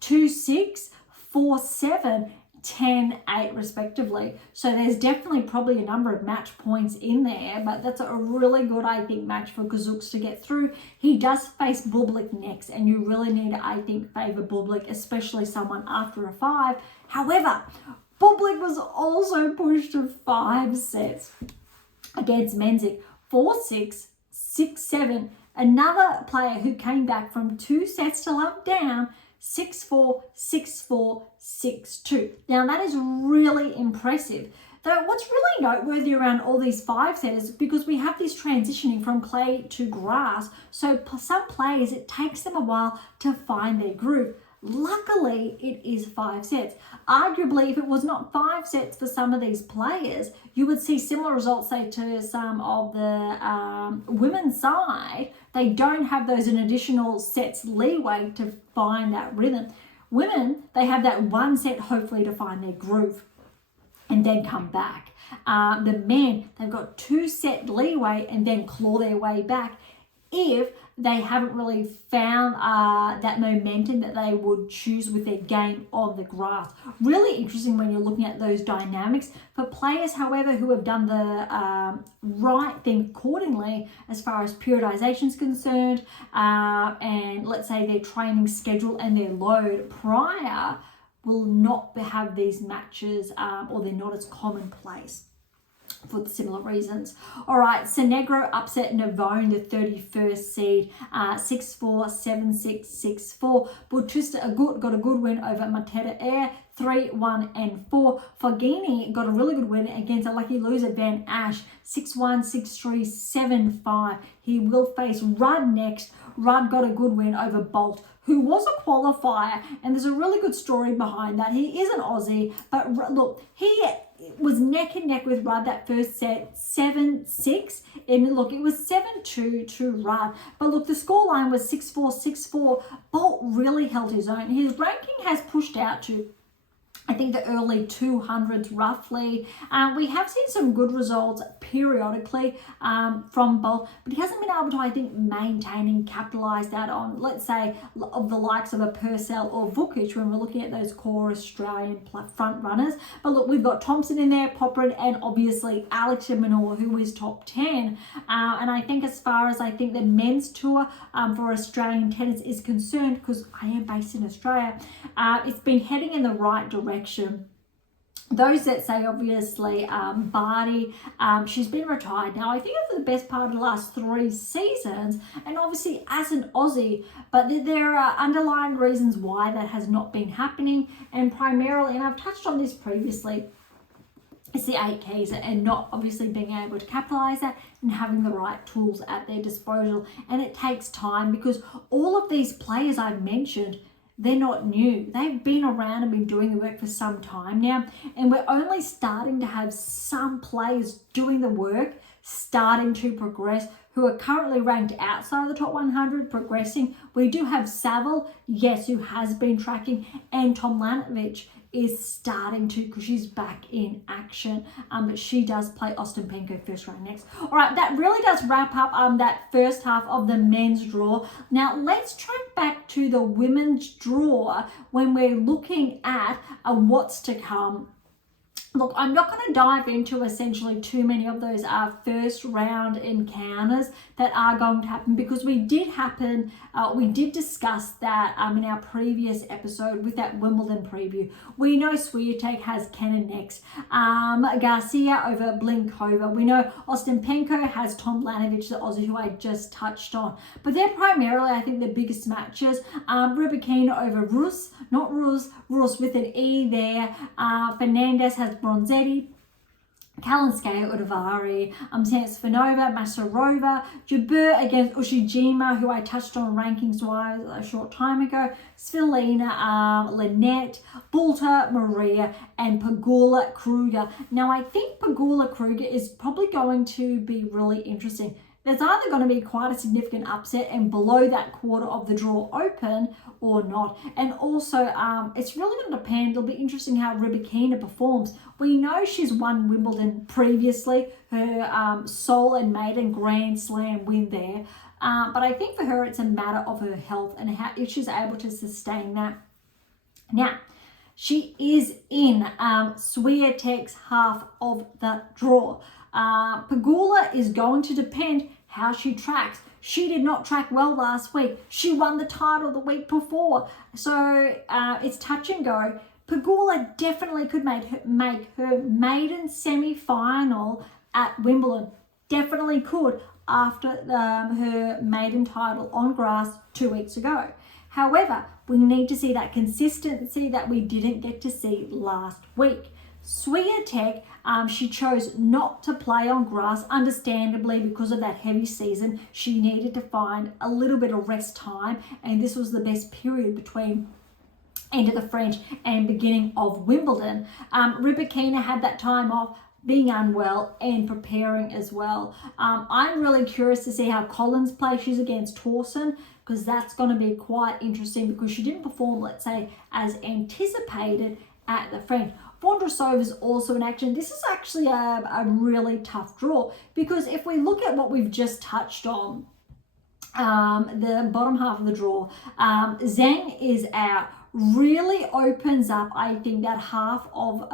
2-6, 4-7, 10-8 respectively. So there's definitely probably a number of match points in there, but that's a really good, I think, match for Kazook's to get through. He does face Bublik next, and you really need to, I think, favour Bublik, especially someone after a 5. However, Bublik was also pushed to 5 sets against Menzik, 4-6, 6-7. Another player who came back from 2 sets to love down, 6-4, 6-4, 6-2. Now that is really impressive. Though what's really noteworthy around all these 5 setters, because we have this transitioning from clay to grass, so some players, it takes them a while to find their groove. Luckily, it is 5 sets. Arguably, if it was not 5 sets for some of these players, you would see similar results, say, to some of the women's side. They don't have those an additional sets leeway to find that rhythm. Women, they have that 1 set, hopefully, to find their groove and then come back. The men, they've got 2 set leeway and then claw their way back if they haven't really found that momentum that they would choose with their game on the grass. Really interesting when you're looking at those dynamics. For players, however, who have done the right thing accordingly as far as periodization is concerned, and let's say their training schedule and their load prior, will not have these matches, or they're not as commonplace for similar reasons. All right, Senegro upset Navone, the 31st seed, 6-4, 7-6, 6-4. Bautista got a good win over Mateta Air, 3-1 and 4. Fognini got a really good win against a lucky loser, Van Ash, 6-1, 6-3, 7-5. He will face Ruud next. Ruud got a good win over Bolt, who was a qualifier, and there's a really good story behind that. He is an Aussie, but look, he was neck and neck with Ruud that first set, 7-6, and look, it was 7-2 to Ruud, but look, the scoreline was 6-4, 6-4. Bolt really held his own. His ranking has pushed out to, I think, the early 200s roughly. We have seen some good results periodically from Bolt, but he hasn't been able to, I think, maintain and capitalise that on, let's say, of the likes of a Purcell or Vukic when we're looking at those core Australian front runners. But look, we've got Thompson in there, Popperin, and obviously Alex de Minaur, who is top 10. And I think as far as I think the men's tour for Australian tennis is concerned, because I am based in Australia, it's been heading in the right direction. those that say obviously Barty, she's been retired now, I think for the best part of the last 3 seasons, and obviously as an Aussie, but there are underlying reasons why that has not been happening, and primarily, and I've touched on this previously, it's the 8 keys and not obviously being able to capitalize that and having the right tools at their disposal. And it takes time, because all of these players I've mentioned, they're not new. They've been around and been doing the work for some time now. And we're only starting to have some players doing the work, starting to progress, who are currently ranked outside of the top 100, progressing. We do have Saville, yes, who has been tracking, and Tomljanovic is starting to, because she's back in action. But she does play Ostapenko first round next. All right, that really does wrap up that first half of the men's draw. Now let's track back to the women's draw when we're looking at what's to come. Look, I'm not going to dive into essentially too many of those first round encounters that are going to happen, because we did discuss that in our previous episode with that Wimbledon preview. We know Swiatek has Kenin next, Garcia over Blinkova. We know Ostapenko has Tomljanovic, the Aussie who I just touched on. But they're primarily, I think, the biggest matches. Raducanu over Rus, not Rus, Rus with an E there. Fernandez has Bronzetti, Kalinskaya, Udavari, Samsonova, Masarova, Jabeur against Ushijima, who I touched on rankings-wise a short time ago, Svitolina, Lynette, Bulter, Maria, and Pegula Kruger. Now, I think Pegula Kruger is probably going to be really interesting. There's either going to be quite a significant upset and below that quarter of the draw open or not. And also, it's really going to depend. It'll be interesting how Rybakina performs. We know she's won Wimbledon previously, her sole and maiden Grand Slam win there. But I think for her, it's a matter of her health and how if she's able to sustain that. Now, she is in Swiatek's half of the draw. Pegula is going to depend how she tracks. She did not track well last week. She won the title the week before. So it's touch and go. Pegula definitely could make her maiden semi-final at Wimbledon. Definitely could after her maiden title on grass 2 weeks ago. However, we need to see that consistency that we didn't get to see last week. Swiatek, she chose not to play on grass, understandably, because of that heavy season. She needed to find a little bit of rest time, and this was the best period between end of the French and beginning of Wimbledon. Rybakina had that time off, being unwell and preparing as well. I'm really curious to see how Collins plays. She's against Torsen, because that's going to be quite interesting, because she didn't perform, let's say, as anticipated at the French. Vondrousova is also in action. This is actually a really tough draw, because if we look at what we've just touched on, the bottom half of the draw, Zheng is out, really opens up, I think, that half of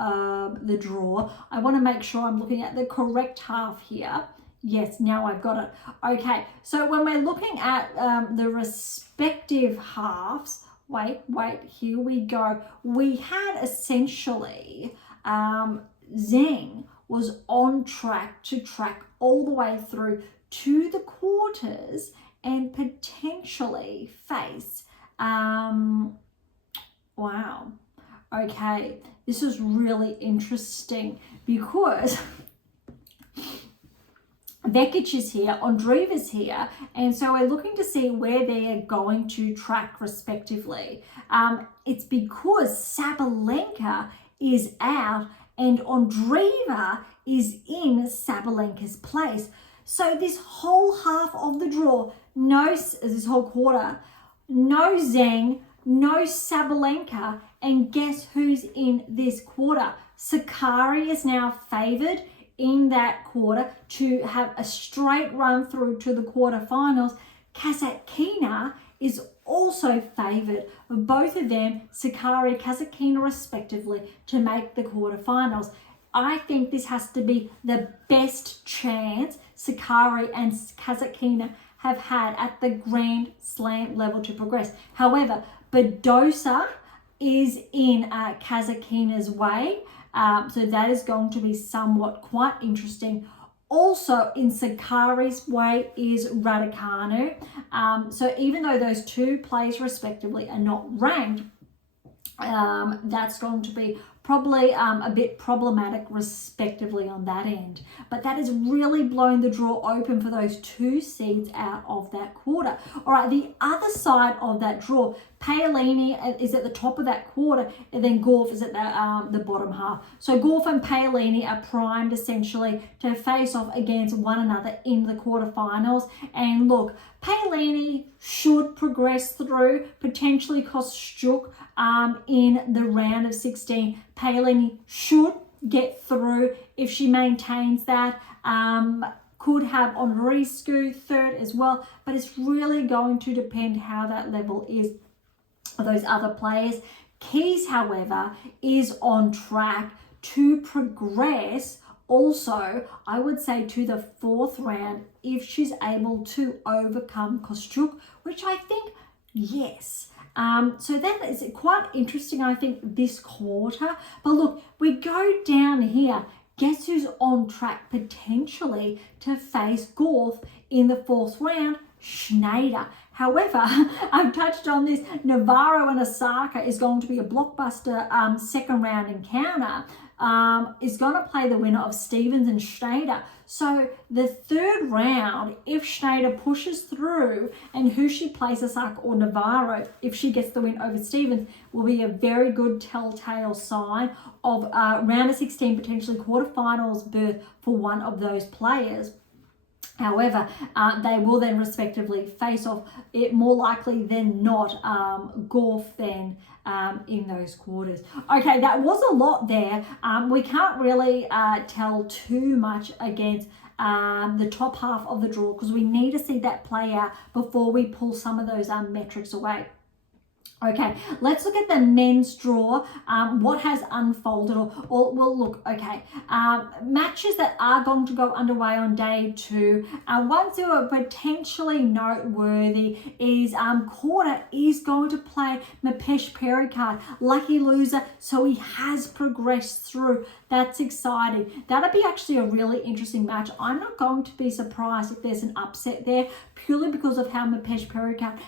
the draw. I want to make sure I'm looking at the correct half here. Yes, now I've got it. Okay, so when we're looking at the respective halves, wait, here we go. We had essentially, Zheng was on track to track all the way through to the quarters and potentially face, wow. Okay, this is really interesting, because Vekic is here, Andreeva's here, and so we're looking to see where they are going to track respectively. It's because Sabalenka is out and Andreeva is in Sabalenka's place. So this whole half of the draw, this whole quarter, no Zheng, no Sabalenka, and guess who's in this quarter? Sakkari is now favoured in that quarter to have a straight run through to the quarterfinals. Kasatkina is also favoured, both of them, Sakkari, Kasatkina respectively, to make the quarterfinals. I think this has to be the best chance Sakkari and Kasatkina have had at the Grand Slam level to progress. However, Badosa is in Kasatkina's way. So that is going to be somewhat quite interesting. Also in Sakkari's way is Raducanu. So even though those two players respectively are not ranked, that's going to be probably a bit problematic respectively on that end. But that has really blown the draw open for those two seeds out of that quarter. All right, the other side of that draw, Paolini is at the top of that quarter, and then Gauff is at the bottom half. So Gauff and Paolini are primed essentially to face off against one another in the quarterfinals. And look, Paolini should progress through, potentially Kostyuk in the round of 16. Paolini should get through if she maintains that. Could have Andreescu third as well, but it's really going to depend how that level is of those other players. Keys, however, is on track to progress also, I would say, to the fourth round if she's able to overcome Kostyuk, which I think, yes. So that is quite interesting, I think, this quarter. But look, we go down here. Guess who's on track potentially to face Gauff in the fourth round? Schneider. However, I've touched on this. Navarro and Osaka is going to be a blockbuster second round encounter. Is going to play the winner of Stevens and Schneider. So the third round, if Schneider pushes through and who she plays, Osaka or Navarro, if she gets the win over Stevens, will be a very good telltale sign of round of 16, potentially quarterfinals berth for one of those players. However, they will then respectively face off, it more likely than not, Gauff then in those quarters. Okay, that was a lot there. We can't really tell too much against the top half of the draw because we need to see that play out before we pull some of those metrics away. Okay, let's look at the men's draw. What has unfolded, or well, look, okay, matches that are going to go underway on day two. Ones who are potentially noteworthy is Korda is going to play Mapesh Pericard, lucky loser, so he has progressed through. That's exciting. That'll be actually a really interesting match. I'm not going to be surprised if there's an upset there, purely because of how Mapesh Pericard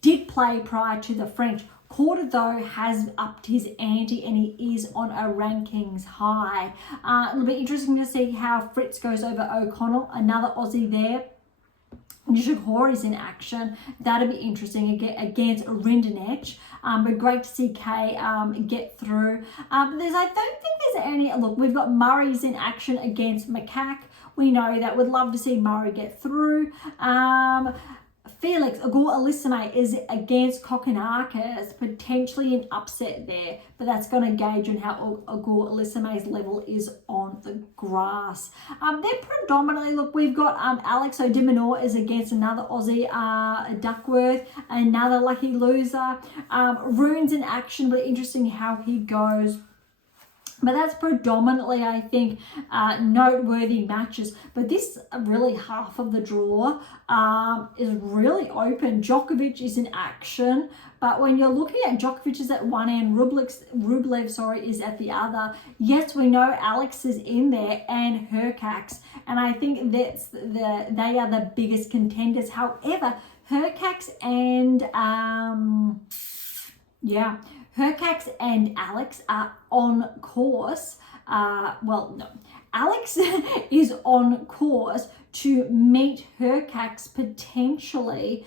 did play prior to the French. Korda, though, has upped his ante and he is on a rankings high. It'll be interesting to see how Fritz goes over O'Connell, another Aussie there. Nishikori is in action. That'll be interesting against Rindenech. But great to see Kay get through. I don't think there's any. Look, we've got Murray's in action against Macaque. We know that. We'd love to see Murray get through. Felix Auger-Aliassime is against Kokkinakis, potentially an upset there, but that's going to gauge on how Auger-Aliassime's level is on the grass. They're predominantly, look, we've got Alex O'Dimonor is against another Aussie, Duckworth, another lucky loser. Rune's in action, but interesting how he goes. But that's predominantly, I think, noteworthy matches. But this really half of the draw is really open. Djokovic is in action. But when you're looking at Djokovic is at one end, Rublev is at the other. Yes, we know Alex is in there and Hurkacz. And I think they are the biggest contenders. However, Hurkacz and Hurkacz and Alex are on course. Alex is on course to meet Hurkacz potentially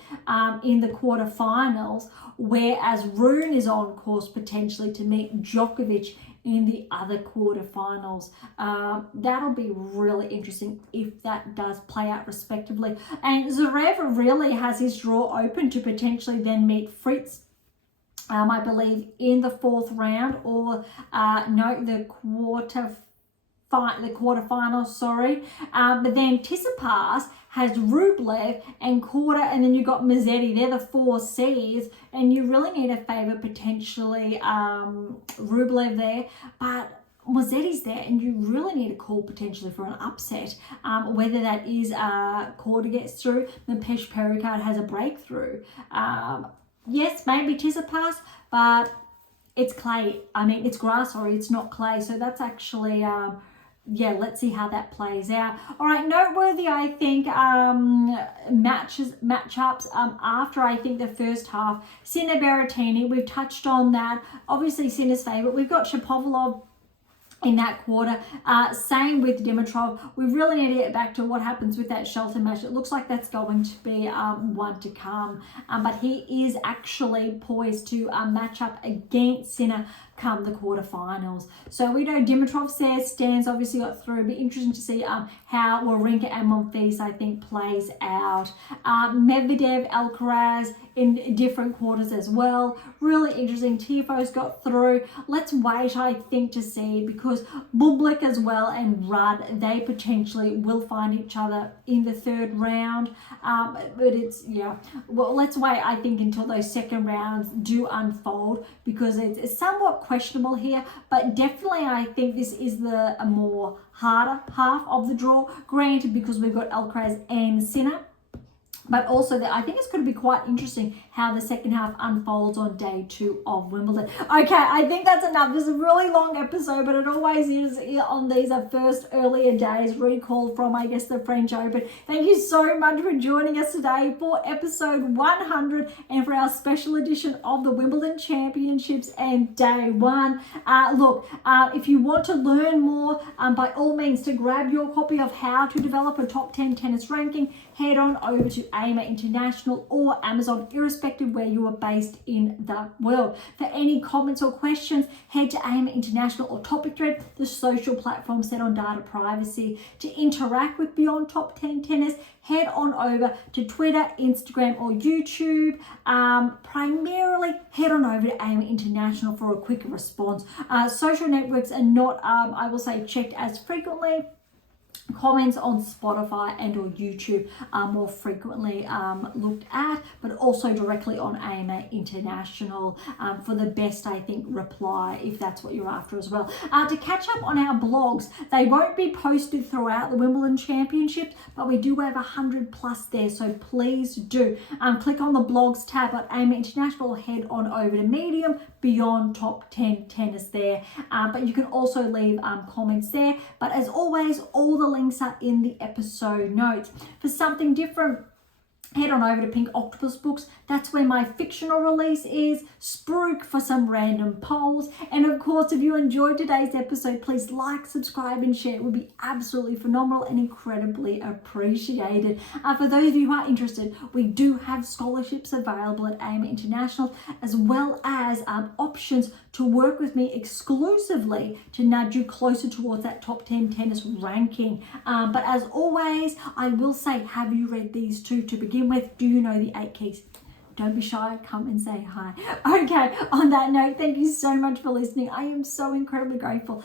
in the quarterfinals, whereas Rune is on course potentially to meet Djokovic in the other quarterfinals. That'll be really interesting if that does play out respectively. And Zverev really has his draw open to potentially then meet Fritz, I believe, in the fourth round, or the quarterfinals, but then Tsitsipas has Rublev and Korda, and then you've got Mazzetti. They're the four C's, and you really need to favour potentially Rublev there, but Mazzetti's there, and you really need a call potentially for an upset. Whether that is Korda gets through, Mapesh Pericard has a breakthrough. Yes, maybe Tsitsipas, but it's clay. I mean, it's grass, sorry, it's not clay. So that's actually, yeah, let's see how that plays out. All right, noteworthy, I think, matchups after, I think, the first half. Sinner Berrettini, we've touched on that. Obviously, Sinner's favourite. We've got Shapovalov in that quarter. Same with Dimitrov. We really need to get back to what happens with that Shelton match. It looks like that's going to be one to come. But he is actually poised to match up against Sinner come the quarterfinals. So we know Dimitrov stands obviously got through. It'll be interesting to see how Wawrinka and Monfils, I think, plays out. Medvedev, Alcaraz in different quarters as well. Really interesting. Tiafoe's got through. Let's wait, I think, to see, because Bublik as well and Ruud, they potentially will find each other in the third round. But it's, yeah, well, let's wait, I think, until those second rounds do unfold, because it's somewhat questionable here. But definitely, I think this is a more harder half of the draw. Granted, because we've got Alcaraz and Sinner. But also, I think it's going to be quite interesting how the second half unfolds on day 2 of Wimbledon. Okay, I think that's enough. This is a really long episode, but it always is on these first earlier days, recall from, I guess, the French Open. Thank you so much for joining us today for episode 100 and for our special edition of the Wimbledon Championships and day 1. Look, if you want to learn more, by all means, to grab your copy of How to Develop a Top 10 Tennis Ranking, head on over to AM8 International or Amazon, irrespective where you are based in the world. For any comments or questions, head to AM8 International or Topic Thread, the social platform set on data privacy. To interact with Beyond Top 10 Tennis, head on over to Twitter, Instagram or YouTube. Primarily, head on over to AM8 International for a quicker response. Social networks are not, I will say, checked as frequently. Comments on Spotify and or YouTube are more frequently looked at, but also directly on AM8 International for the best, I think, reply, if that's what you're after as well. To catch up on our blogs, they won't be posted throughout the Wimbledon Championships, but we do have 100+ there, so please do click on the blogs tab at AM8 International, or head on over to Medium, Beyond Top 10 Tennis there. But you can also leave comments there. But as always, all the links are in the episode notes. For something different, head on over to Pink Octopus Books. That's where my fictional release is. Spruik for some random polls. And of course, if you enjoyed today's episode, please like, subscribe and share. It would be absolutely phenomenal and incredibly appreciated. For those of you who are interested, we do have scholarships available at AM8 International, as well as options to work with me exclusively to nudge you closer towards that top 10 tennis ranking. But as always, I will say, have you read these two to begin with? Do you know the 8 keys? Don't be shy, come and say hi. Okay, on that note, thank you so much for listening. I am so incredibly grateful.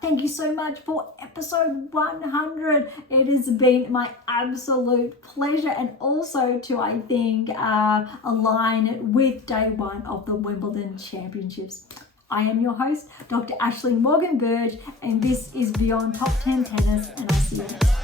Thank you so much for episode 100. It has been my absolute pleasure, and also to, I think, align with day 1 of the Wimbledon Championships. I am your host, Dr. Ashley Morgan Berge, and this is Beyond Top 10 Tennis, and I'll see you next time.